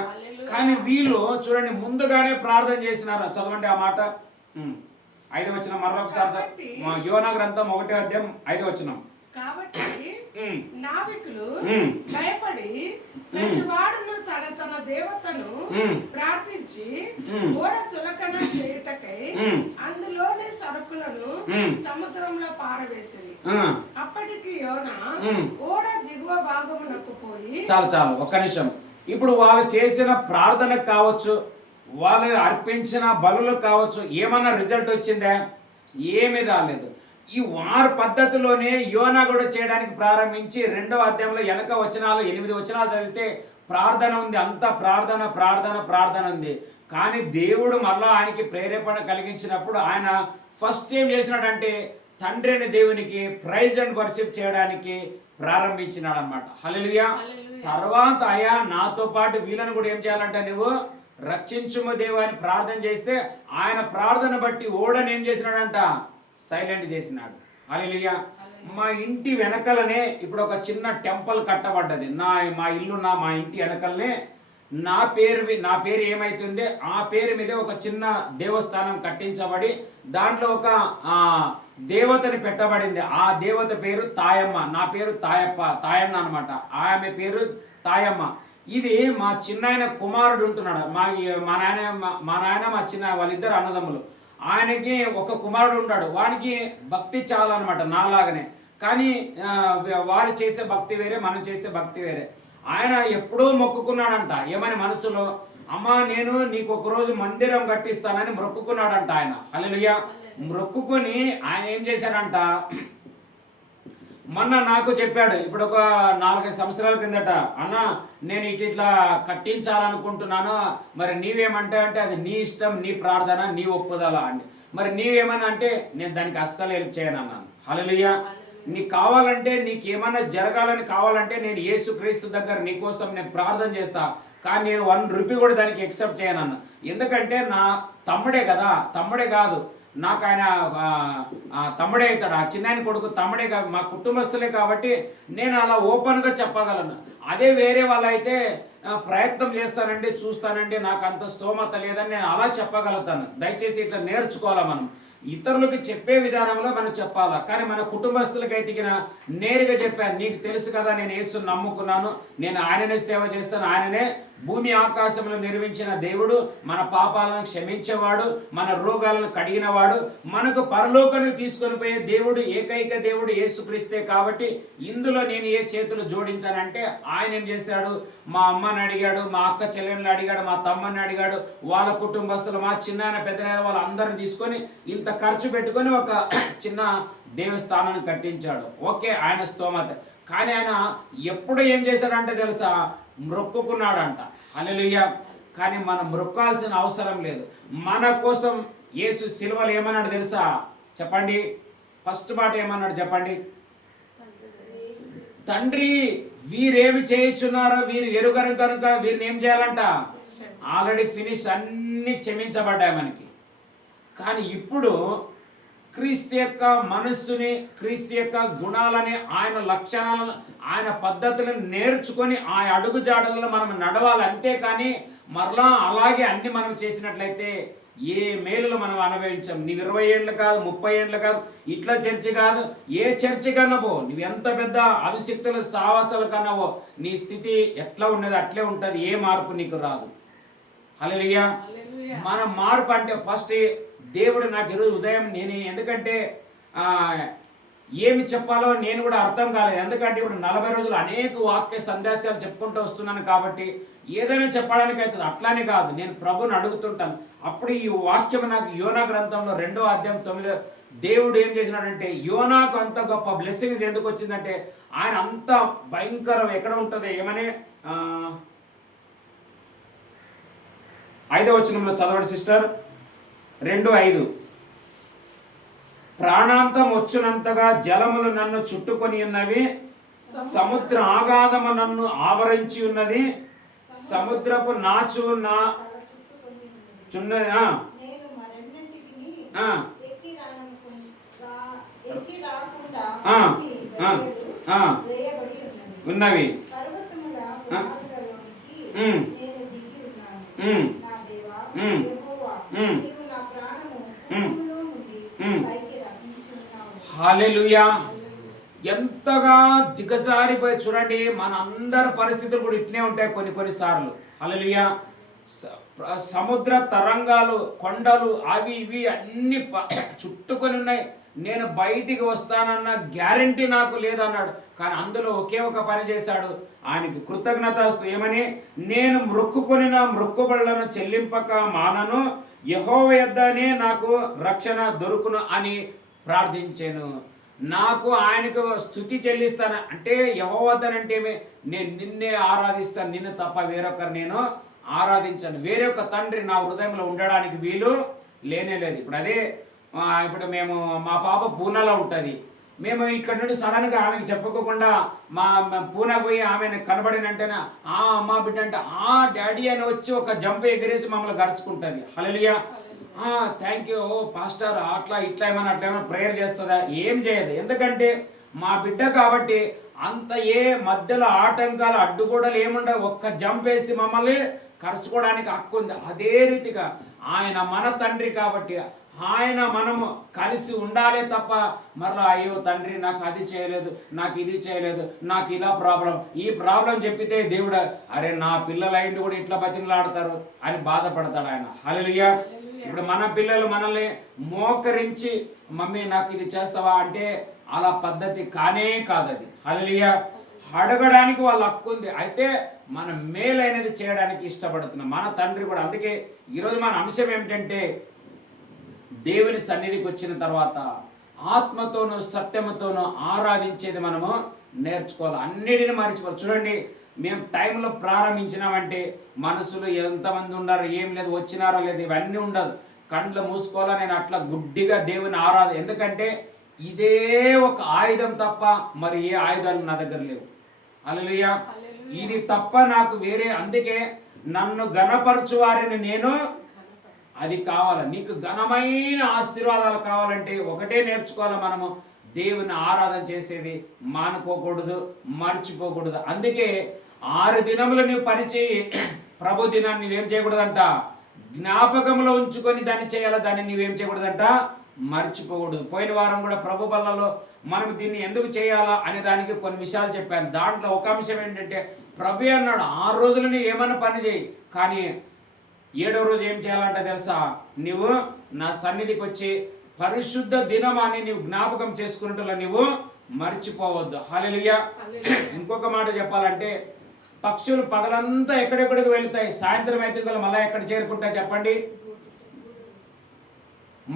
కానీ వీళ్ళు చూడండి ముందుగానే ప్రార్థన చేసినారు. చదవండి ఆ మాట. 5వ వచనం మరొకసారి. యోనా గ్రంథం 1వ అధ్యాయం 5వ వచనం. కాబట్టి నావికులు భయపడి ప్రతి వాడును తన తన దేవతను ప్రార్థించి ఓడ చులకన చేయుటకై అందులోని సరుకులను సముద్రంలో పారవేసింది. అప్పటికి యోనా ఓడ దిగువ భాగమునకు పోయి. చాలు ఒక్క నిమిషం. ఇప్పుడు వాళ్ళు చేసిన ప్రార్థన కావచ్చు, వాళ్ళు అర్పించిన బలులు కావచ్చు, ఏమన్నా రిజల్ట్ వచ్చిందా? ఏమీ రాలేదు. ఈ వారి పద్ధతిలోనే యోనా కూడా చేయడానికి ప్రారంభించి 2వ అధ్యాయంలో 8 వచనాలు చదివితే ప్రార్థన ఉంది. అంతా ప్రార్థన ఉంది. కానీ దేవుడు మళ్ళా ఆయనకి ప్రేరేపణ కలిగించినప్పుడు ఆయన ఫస్ట్ ఏం చేసినాడంటే తండ్రి అయిన దేవునికి ప్రైజ్ అండ్ వర్షిప్ చేయడానికి ప్రారంభించినాడు అనమాట. హల్లెలూయా. తర్వాత అయ్యా నాతో పాటు వీళ్ళని కూడా ఏం చేయాలంటే నువ్వు రక్షించుము దేవా అని ప్రార్థన చేస్తే ఆయన ప్రార్థన బట్టి ఓడని ఏం చేసినాడంట, సైలెంట్ చేసినాడు. హల్లెలూయా. మా ఇంటి వెనకలనే ఇప్పుడు ఒక చిన్న టెంపుల్ కట్టబడ్డది. మా ఇంటి వెనకలనే నా పేరు ఏమైతుంది, ఆ పేరు మీద ఒక చిన్న దేవస్థానం కట్టించబడి దాంట్లో ఒక దేవతని పెట్టబడింది. ఆ దేవత పేరు తాయమ్మ. నా పేరు తాయన్న అనమాట. ఆమె పేరు తాయమ్మ. ఇది మా చిన్నాయన కుమారుడు ఉంటున్నాడు. మా నాయన మా చిన్న వాళ్ళిద్దరు అన్నదమ్ములు. ఆయనకి ఒక కుమారుడు ఉంటాడు. వానికి భక్తి చాలా అనమాట నాలాగనే. కానీ వాళ్ళు చేసే భక్తి వేరే, మనం చేసే భక్తి వేరే. ఆయన ఎప్పుడూ మొక్కుకున్నాడంట. ఏమని మనసులో, అమ్మా నేను నీకు ఒకరోజు మందిరం కట్టిస్తానని మొక్కుకున్నాడంట ఆయన. హల్లెలూయా. మొక్కుకొని ఆయన ఏం చేశాడంట, మొన్న నాకు చెప్పాడు, ఇప్పుడు ఒక 4-5 సంవత్సరాల కిందట, అన్న నేను ఇట్లా కట్టించాలనుకుంటున్నాను, మరి నీవేమంటా అంటే అది నీ ఇష్టం, నీ ప్రార్థన, నీ ఒప్పుదల అండి. మరి నీవేమన్నా అంటే నేను దానికి అస్సలు హెల్ప్ చేయను అన్నాను. హల్లెలూయా. నీకు కావాలంటే, నీకు ఏమన్నా జరగాలని కావాలంటే నేను యేసుక్రీస్తు దగ్గర నీకోసం నేను ప్రార్థన చేస్తా, కానీ నేను 1 రూపీ కూడా దానికి ఎక్సెప్ట్ చేయను అన్న. ఎందుకంటే నా తమ్ముడే కదా, తమ్ముడే కాదు నాకు ఆయన తమ్ముడే అవుతాడు. ఆ చిన్నాయన కొడుకు తమ్ముడే, మా కుటుంబస్తులే కాబట్టి నేను అలా ఓపెన్గా చెప్పగలను. అదే వేరే వాళ్ళైతే ప్రయత్నం చేస్తానండి, చూస్తానండి, నాకు అంత స్తోమత లేదని నేను అలా చెప్పగలుగుతాను. దయచేసి ఇట్లా నేర్చుకోవాలా మనం. ఇతరులకు చెప్పే విధానంలో మనం చెప్పాలా. కానీ మన కుటుంబస్తులకైతే నేరుగా చెప్పాను, నీకు తెలుసు కదా నేను యేసుని నమ్ముకున్నాను, నేను ఆయననే సేవ చేస్తాను, ఆయననే భూమి ఆకాశములు నిర్మించిన దేవుడు, మన పాపాలను క్షమించేవాడు, మన రోగాలను కడిగినవాడు, మనకు పరలోకానికి తీసుకొని పోయే దేవుడు, ఏకైక దేవుడు యేసుక్రీస్తే. కాబట్టి ఇందులో నేను ఏ చేతులు జోడించానంటే ఆయన ఏం చేశాడు, మా అమ్మని అడిగాడు, మా అక్క చెల్లెళ్ళని అడిగాడు, మా తమ్మని అడిగాడు, వాళ్ళ కుటుంబస్తులు, మా చిన్న పెద్దనాయన వాళ్ళందరిని తీసుకొని ఇంత ఖర్చు పెట్టుకొని ఒక చిన్న దేవస్థానాన్ని కట్టించాడు. ఓకే, ఆయన స్తోమత. కానీ ఆయన ఎప్పుడు ఏం చేశాడంటే తెలుసా, మొక్కుకున్నాడంట. హల్లెలూయా. కానీ మనం మొక్కాల్సిన అవసరం లేదు. మన కోసం యేసు సిలువలో ఏమన్నాడు తెలుసా? చెప్పండి, ఫస్ట్ మాట ఏమన్నాడు చెప్పండి? తండ్రి, వీరేమి చేయుచున్నారో వీరు ఎరుగరు కనుక వీరిని ఏం చేయాలంట? ఆల్రెడీ ఫినిష్, అన్ని క్షమించబడ్డాయి మనకి. కానీ ఇప్పుడు క్రీస్తు యొక్క మనస్సుని, క్రీస్తు యొక్క గుణాలని, ఆయన లక్షణాలను, ఆయన పద్ధతులను నేర్చుకొని ఆ అడుగుజాడలలో మనం నడవాలి. అంతేకాని మరలా అలాగే అన్ని మనం చేసినట్లయితే ఏ మేలులు మనం అనుభవించాం. నీవు 20 ఏళ్ళు కాదు, 30 ఏళ్ళు కాదు, ఇట్లా చర్చి కాదు, ఏ చర్చి కన్నావో, నువ్వు ఎంత పెద్ద అభిషిక్తులు సావాసాలు కన్నావో, నీ స్థితి ఎట్లా ఉన్నది అట్లే ఉంటుంది. ఏ మార్పు నీకు రాదు. హల్లెలూయా. మన మార్పు అంటే ఫస్ట్ దేవుడు నాకు ఈరోజు ఉదయం ఎందుకంటే ఏమి చెప్పాలో నేను కూడా అర్థం కాలేదు. ఎందుకంటే ఇప్పుడు 40 రోజులు అనేక వాక్య సందేశాలు చెప్పుకుంటూ వస్తున్నాను కాబట్టి ఏదైనా చెప్పడానికి అవుతుంది. అట్లానే కాదు, నేను ప్రభుని అడుగుతుంటాను. అప్పుడు ఈ వాక్యం నాకు యోనా గ్రంథంలో 2వ అధ్యాయం 9 దేవుడు ఏం చేసినాడంటే, యోనాకు అంత గొప్ప బ్లెస్సింగ్స్ ఎందుకు వచ్చిందంటే, ఆయన అంత భయంకరం ఎక్కడ ఉంటుంది ఏమని 5వ వచనంలో చదవండి సిస్టర్. 2:5 ప్రాణాంతం వచ్చునంతగా జలములు నన్ను చుట్టుకొని ఉన్నవి, సముద్ర ఆగాధము నన్ను ఆవరించి ఉన్నది, సముద్రపు నాచు నా చున్నది ఉన్నవి. హల్లెలూయా. ఎంతగా దిగజారిపోయి చూడండి, మన అందరి పరిస్థితులు కూడా ఇట్నే ఉంటాయి కొన్నిసార్లు. హల్లెలూయా. సముద్ర తరంగాలు, కొండలు, అవి ఇవి అన్ని చుట్టుకొని ఉన్నాయి. నేను బయటికి వస్తానన్న గ్యారంటీ నాకు లేదన్నాడు. కానీ అందులో ఒకే ఒక పని చేశాడు. ఆయనకి కృతజ్ఞతాస్తు ఏమని, నేను మొక్కుకొని నా మొక్కుబడులను చెల్లింపక మానను, యెహోవా యొద్దనే నాకు రక్షణ దొరుకును అని ప్రార్థించాను. నాకు ఆయనకు స్తుతి చెల్లిస్తాను అంటే, యెహోవా వద్దనంటే నేను నిన్నే ఆరాధిస్తాను, నిన్ను తప్ప వేరొకరు నేను ఆరాధించాను. వేరొక తండ్రి నా హృదయంలో ఉండడానికి వీలు లేనే లేదు. ఇప్పుడు మేము, మా పాప పూనాలో ఉంటుంది. మేము ఇక్కడ నుండి సడన్గా ఆమెకు చెప్పుకోకుండా మా పూనా పోయి ఆమెను కనబడినంటేనే అమ్మ బిడ్డ అంటే డాడీ అని వచ్చి ఒక జంప్ ఎగిరేసి మమ్మల్ని గరుచుకుంటుంది. హల్లెలూయా. థ్యాంక్ యూ పాస్టర్, అట్లా ఇట్లా ఏమైనా అట్లా ఏమైనా ప్రేయర్ చేస్తుందా? ఏం చేయదు. ఎందుకంటే మా బిడ్డ కాబట్టి అంత ఏ మధ్యలో ఆటంకాలు అడ్డుగోడలు ఏముండవు. ఒక్క జంప్ వేసి మమ్మల్ని కరుచుకోవడానికి హక్కు ఉంది. అదే రీతిగా ఆయన మన తండ్రి కాబట్టి ఆయన మనము కలిసి ఉండాలే తప్ప మరలా అయ్యో తండ్రి నాకు అది చేయలేదు, నాకు ఇది చేయలేదు, నాకు ఇలా ఈ ప్రాబ్లం చెప్పితే దేవుడు అరే నా పిల్లలైండి కూడా ఇట్లా బతిమలాడతారు అని బాధపడతాడు ఆయన. హల్లెలూయా. ఇప్పుడు మన పిల్లలు మనల్ని మోకరించి మమ్మీ నాకు ఇది చేస్తావా అంటే అలా పద్ధతి కానే కాదు అది. హల్లెలూయా. అడగడానికి వాళ్ళ హక్కు ఉంది. అయితే మనం మేలైనది చేయడానికి ఇష్టపడుతున్నాం మన తండ్రి కూడా. అందుకే ఈరోజు మన అంశం ఏమిటంటే, దేవుని సన్నిధికి వచ్చిన తర్వాత ఆత్మతోనూ సత్యముతోనూ ఆరాధించేది మనము నేర్చుకోవాలి. అన్నిటిని మర్చిపోవాలి. చూడండి, మేము టైంలో ప్రారంభించినామంటే మనసులో ఎంతమంది ఉన్నారు, ఏం లేదు, వచ్చినారో లేదు, ఇవన్నీ ఉండదు. కండ్లు మూసుకోవాలా, నేను అట్లా గుడ్డిగా దేవుని ఎందుకంటే ఇదే ఒక ఆయుధం తప్ప మరి ఏ ఆయుధాలు నా దగ్గర లేవు. హల్లెలూయా. ఇది తప్ప నాకు వేరే. అందుకే నన్ను ఘనపరచు వారిని నేను అది కావాలి. నీకు ఘనమైన ఆశీర్వాదాలు కావాలంటే ఒకటే నేర్చుకోవాలి, మనము దేవుని ఆరాధన చేసేది మానుకోకూడదు, మర్చిపోకూడదు. అందుకే 6 దినములు నువ్వు పనిచేయి, ప్రభు దినాన్ని నువ్వేం చేయకూడదంట, జ్ఞాపకంలో ఉంచుకొని దాన్ని చేయాలి. దాన్ని నువ్వేం చేయకూడదంట, మర్చిపోకూడదు. పోయిన వారం కూడా ప్రభు బల్లలో మనం దీన్ని ఎందుకు చేయాలా అనే దానికి కొన్ని విషయాలు చెప్పాను. దాంట్లో ఒక అంశం ఏంటంటే ప్రభు అన్నాడు 6 రోజులు నీవు ఏమైనా పని చేయి, కానీ 7వ రోజు ఏం చేయాలంటే తెలుసా, నువ్వు నా సన్నిధికి వచ్చి పరిశుద్ధ దినమాన్ని నీవు జ్ఞాపకం చేసుకున్నట్లా నీవు మర్చిపోవద్దు. హల్లెలూయా. ఇంకొక మాట చెప్పాలంటే పక్షులు పగలంతా ఎక్కడెక్కడికి వెళుతాయి, సాయంత్రం అయితే మళ్ళీ ఎక్కడ చేరుకుంటాయి చెప్పండి.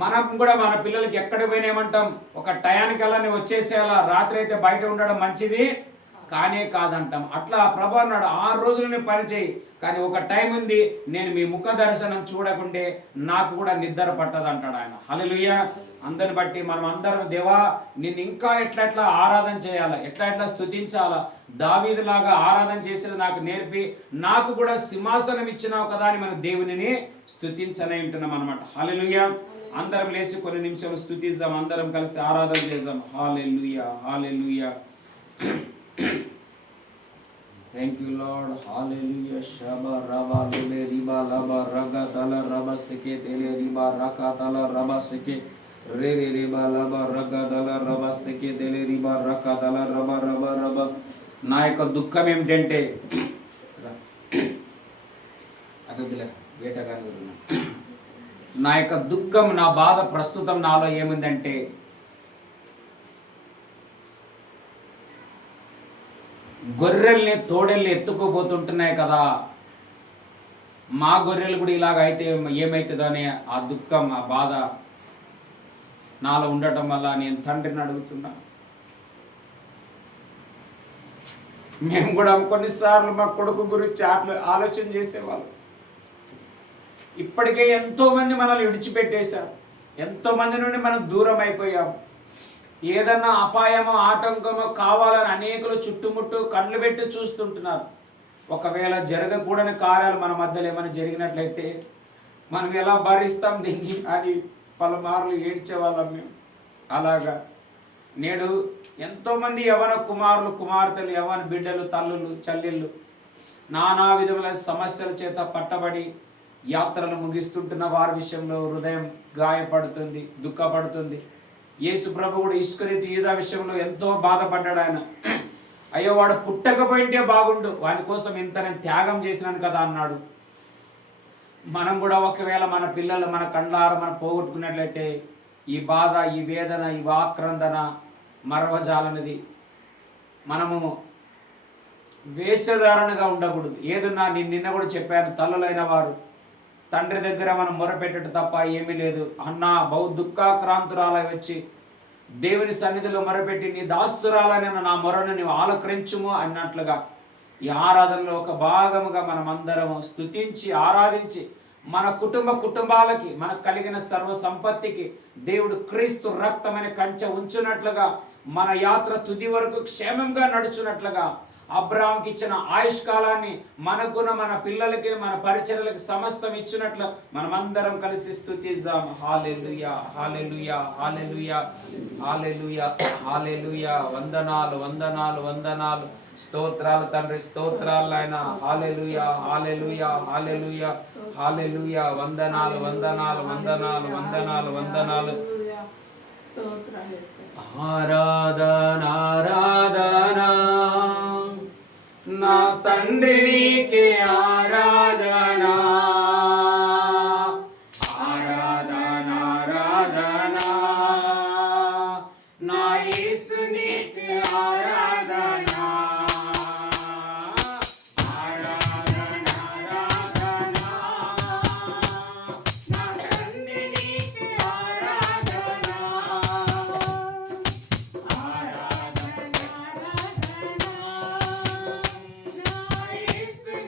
మనం కూడా మన పిల్లలకి ఎక్కడికి పోయినామంటాం, ఒక టయానికల్లా నువ్వు వచ్చేసేయాలా, రాత్రి అయితే బయట ఉండడం మంచిది కానే కాదంటాం. అట్లా ప్రభు అన్నాడు 6 రోజులు నేను పని చేయి, కానీ ఒక టైం ఉంది, నేను మీ ముఖ దర్శనం చూడకుంటే నాకు కూడా నిద్ర పట్టదు అంటాడు ఆయన. హల్లెలూయా. అందరిని బట్టి మనం అందరం దేవా నిన్ను ఇంకా ఎట్లా ఆరాధన చేయాలా, ఎట్లా స్తుతించాలా, దావీదులాగా ఆరాధన చేసేది నాకు నేర్పి నాకు కూడా సింహాసనం ఇచ్చినావు కదా అని మన దేవునిని స్తుతించనే ఉంటున్నాం అనమాట. హల్లెలూయా. అందరం లేచి కొన్ని నిమిషాలు స్తుతిద్దాం, అందరం కలిసి ఆరాధన చేద్దాం. హల్లెలూయా, హల్లెలూయా. Thank you Lord. Hallelujah. Shaba raba lele riba laba raga tala raba seke tele riba raka tala raba seke re re riba laba raga tala raba seke tele riba raka tala raba raba raba. నా యొక్క దుఃఖం ఏమిటంటే అదొద్దులే వేటగాని. నా యొక్క దుఃఖం, నా బాధ ప్రస్తుతం నాలో ఏముందంటే గొర్రెల్ని తోడెల్ని ఎత్తుకోబోతుంటున్నాయి కదా, మా గొర్రెలు కూడా ఇలాగ అయితే ఏమవుతుందో అనే ఆ దుఃఖం, ఆ బాధ నాలో ఉండటం వల్ల నేను తండ్రిని అడుగుతున్నా. మేము కూడా కొన్నిసార్లు మా కొడుకు గురించి ఆలోచన చేసేవాళ్ళు. ఇప్పటికే ఎంతోమంది మనల్ని విడిచిపెట్టేశారు, ఎంతోమంది నుండి మనం దూరం అయిపోయాము. ఏదన్నా అపాయమో ఆటంకమో కావాలని అనేకులు చుట్టుముట్టు కళ్ళు పెట్టి చూస్తుంటున్నారు. ఒకవేళ జరగకూడని కార్యాలు మన మధ్యలో ఏమైనా జరిగినట్లయితే మనం ఎలా భరిస్తాం దీన్ని అని పలుమార్లు ఏడ్చేవాళ్ళం మేము. అలాగా నేడు ఎంతోమంది యవన కుమారులు, కుమార్తెలు, యవన బిడ్డలు, తల్లులు, చెల్లెళ్ళు నానా విధముల సమస్యల చేత పట్టబడి యాత్రలు ముగిస్తుంటున్న వారి విషయంలో హృదయం గాయపడుతుంది, దుఃఖపడుతుంది. యేసు ప్రభు కూడా ఇస్కరియోతు యూదా విషయంలో ఎంతో బాధపడ్డాడు. ఆయన అయ్యో వాడు పుట్టకపోయింటే బాగుండు, వాని కోసం ఇంత నేను త్యాగం చేసినాను కదా అన్నాడు. మనం కూడా ఒకవేళ మన పిల్లలు మన కండ్లార మనం పోగొట్టుకున్నట్లయితే ఈ బాధ, ఈ వేదన, ఈ ఆక్రందన మరవజాలన్నది. మనము వేషధారణగా ఉండకూడదు. ఏదన్నా నేను నిన్న కూడా చెప్పాను, తల్లులైన వారు తండ్రి దగ్గర మనం మొరపెట్టడం తప్ప ఏమీ లేదు. అన్న బహు దుఃఖాక్రాంతురాలై వచ్చి దేవుని సన్నిధిలో మొరపెట్టి నీ దాస్తురాలైన నా మొరను నీవు ఆలకరించుము అన్నట్లుగా ఈ ఆరాధనలో ఒక భాగముగా మనం అందరం స్తుతించి ఆరాధించి మన కుటుంబాలకి మనకు కలిగిన సర్వ సంపత్తికి దేవుడు క్రీస్తు రక్తమైన కంచె ఉంచున్నట్లుగా మన యాత్ర తుది వరకు క్షేమంగా నడుచున్నట్లుగా అబ్రాహాంకి ఇచ్చిన ఆయుష్కాలాన్ని మనకున్న మన పిల్లలకి మన పరిచర్యలకు సమస్తం ఇచ్చినట్లు మనమందరం కలిసి స్తుతిద్దాం. హల్లెలూయా, హల్లెలూయా, హల్లెలూయా, హల్లెలూయా, హల్లెలూయా. వందనాలు, వందనాలు, వందనాలు. స్తోత్రాలు తండ్రి, స్తోత్రాలు ఆయన. హల్లెలూయా, హల్లెలూయా, హల్లెలూయా, హల్లెలూయా. వందనాలు, వందనాలు, వందనాలు, వందనాలు, వందనాలు. ఆరాధన, ఆరాధన నా తండ్రి నీకే ఆరాధన, ఆరాధన, ఆరాధన నా యేసు నీకే ఆరాధన, ఆరాధన, ఆరాధన నా తండ్రి నీకే ఆరాధన, ఆరాధన, ఆరాధన నా యేసు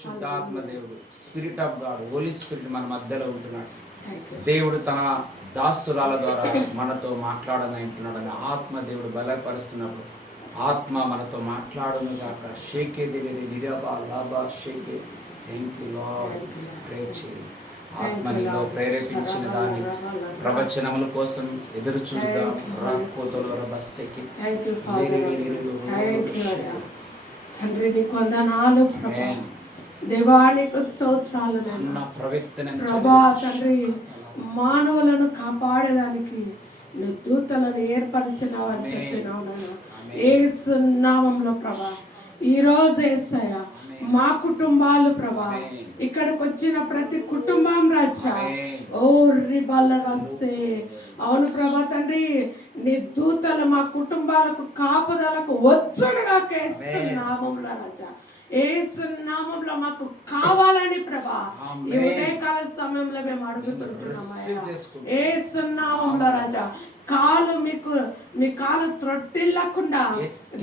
పరిశుద్ధాత్మ దేవుడు, spirit of God, holy spirit మన మధ్యలో ఉంటున్నాడు. Thank you. దేవుడు తన దాసురాల ద్వారా మనతో మాట్లాడనంటున్నాడని ఆత్మ దేవుడు బలపరుస్తున్నప్పుడు ఆత్మ మనతో మాట్లాడును గాక. షేకే దిగరి నిరబా లాబా షేకే. Thank you Lord. ప్రే చేయి. ఆత్మ నీలో ప్రేరేపించిన దాన్ని ప్రవచనముల కోసం ఎదురు చూద్దాం. రాకపోతలో రబస్సెకి Thank you, Father. Thank you, Lord. తండ్రి నీకు వందనాలు ప్రభా. దేవానికి స్తోత్రాలు నాయనా. నా ప్రవక్తను ప్రభా తండ్రి, మానవులను కాపాడడానికి నువ్వు దూతలను ఏర్పరిచినావు అని చెప్పినావు నాయనా. యేసు నామములో ప్రభా, ఈ రోజు యేసయ్య మా కుటుంబాలు ప్రభా, ఇక్కడికి వచ్చిన ప్రతి కుటుంబం రాజా, ఓ రిబల్ల రస్సే, అవును ప్రభా తండ్రి, నీ దూతలు మా కుటుంబాలకు కాపుదలకు వచ్చునుగా యేసు నామములో రాజా. యేసు నామములో మాకు కావాలని ప్రభా ఈ ఉదయకాల సమయంలో మేము అడుగుతున్నామయ్యా. యేసు నామములో రాజా, కాలు మీ కాలు త్రొట్టిల్లకుండా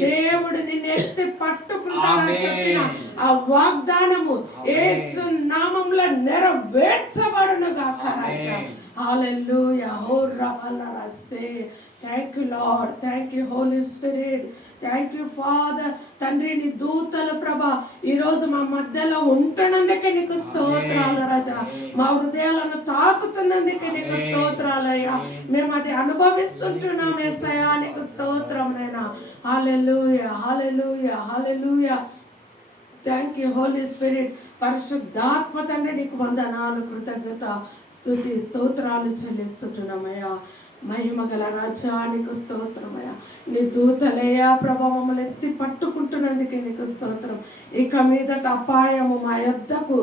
దేవుడు నిన్ను ఎత్తి పట్టుకుంటాడని చెప్పిన ఆ వాగ్దానము యేసు నామములో నెరవేర్చబడును గాక రాజా. హల్లెలూయా. హో రబల్ల రస్సే. Thank you lord. Thank you holy spirit. Thank you father. తండ్రి నీ దూతలు ప్రభా ఈరోజు మా మధ్యలో ఉంటున్నందుకే నీకు స్తోత్రాలు రాజా. మా హృదయాలను తాకుతున్నందుకే నీకు స్తోత్రాలయ్యా. మేము అది అనుభవిస్తుంటున్నాం యేసయ్యా. నీకు స్తోత్రం నైనా. Hallelujah, hallelujah, hallelujah. Thank you holy spirit. పరిశుద్ధాత్మ తండ్రి నీకు వందనాలు, కృతజ్ఞత, స్తుతి, స్తోత్రాలు చెల్లిస్తుంటున్నామయ్యా. మహిమ గల రాజా నీకు స్తోత్రమయ్యా. నీ దూతలయ్యా ప్రభా మమ్మల్ని ఎత్తి పట్టుకుంటున్నందుకే నీకు స్తోత్రం. ఇక మీదట అపాయము మా యొద్దకు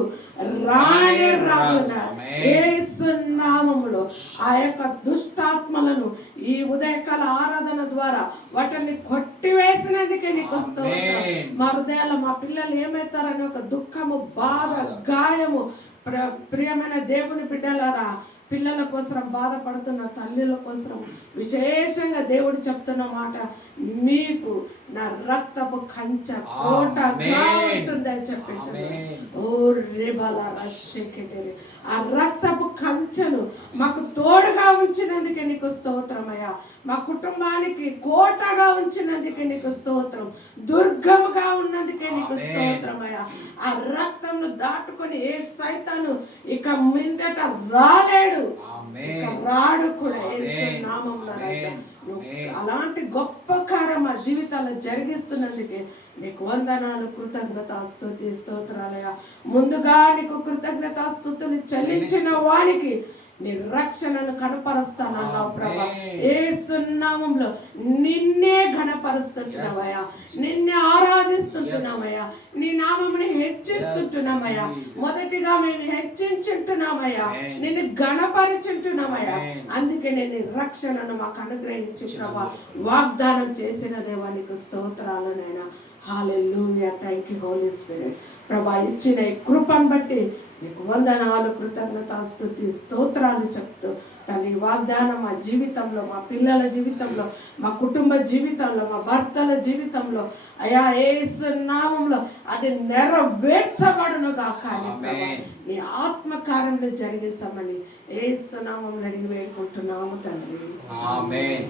రానే రాదునా యేసు నామములో. ఆ యొక్క దుష్టాత్మలను ఈ ఉదయకాల ఆరాధన ద్వారా వాటిని కొట్టివేసినందుకే నీకు స్తోత్రం. మా హృదయాల మా పిల్లలు ఏమవుతారని ఒక దుఃఖము, బాధ, గాయము ప్రియమైన దేవుని బిడ్డలారా, పిల్లల కోసం బాధపడుతున్న తల్లుల కోసం విశేషంగా దేవుడు చెప్తున్న మాట, మీకు నా రక్తపు కంచె కోటగా ఉంటుందని చెప్పింది. ఓ రేబల రషెకెటెరి, ఆ రక్తపు కంచెను మాకు తోడుగా ఉంచినందుకే నీకు స్తోత్రమయ్యా. మా కుటుంబానికి కోటగా ఉంచినందుకే నీకు స్తోత్రం. దుర్గముగా ఉన్నందుకే నీకు స్తోత్రమయ్యా. ఆ రక్తంను దాటుకొని ఏ సైతాను ఇక మీదట రాలేడు, రాడు కూడా. నామంలో రాజా అలాంటి గొప్ప కార్యం మా జీవితాల్లో జరిగిస్తున్నందుకే నీకు వందనాలు, కృతజ్ఞత, స్తుతి, స్తోత్రాలయ. ముందుగా నీకు కృతజ్ఞత స్తుతులు చెల్లించిన వానికి నీ రక్షణను కనపరుస్తానన్నావు ప్రభా. యేసు నామములో నిన్నే ఘనపరుస్తున్నావయ్యా, నిన్నే ఆరాధిస్తున్నామయ్యా, నీ నామముని హెచ్చిస్తున్నామయ్యా. మొదటిగా మేము హెచ్చించుంటున్నామయ్యా, నిన్ను ఘనపరిచుంటున్నామయ్యా. అందుకే నేను రక్షణను మాకు అనుగ్రహించి ప్రభా వాగ్దానం చేసిన దేవానికి స్తోత్రాలనైనా. Hallelujah. Thank you holy spirit. ప్రభా ఇచ్చిన ఈ కృపను బట్టి నీకు వందనాలు, కృతజ్ఞత, స్తుతి, స్తోత్రాలు చెప్తూ తల్లి వాగ్దానం మా జీవితంలో, మా పిల్లల జీవితంలో, మా కుటుంబ జీవితంలో, మా భర్తల జీవితంలో అయా యేసు నామములో అది నెరవేర్చబడును గాక. నీ ఆత్మకార్యంలో జరిగించమని యేసు నామములో అడిగి వేడుకుంటున్నాము తండ్రి. ఆమేన్.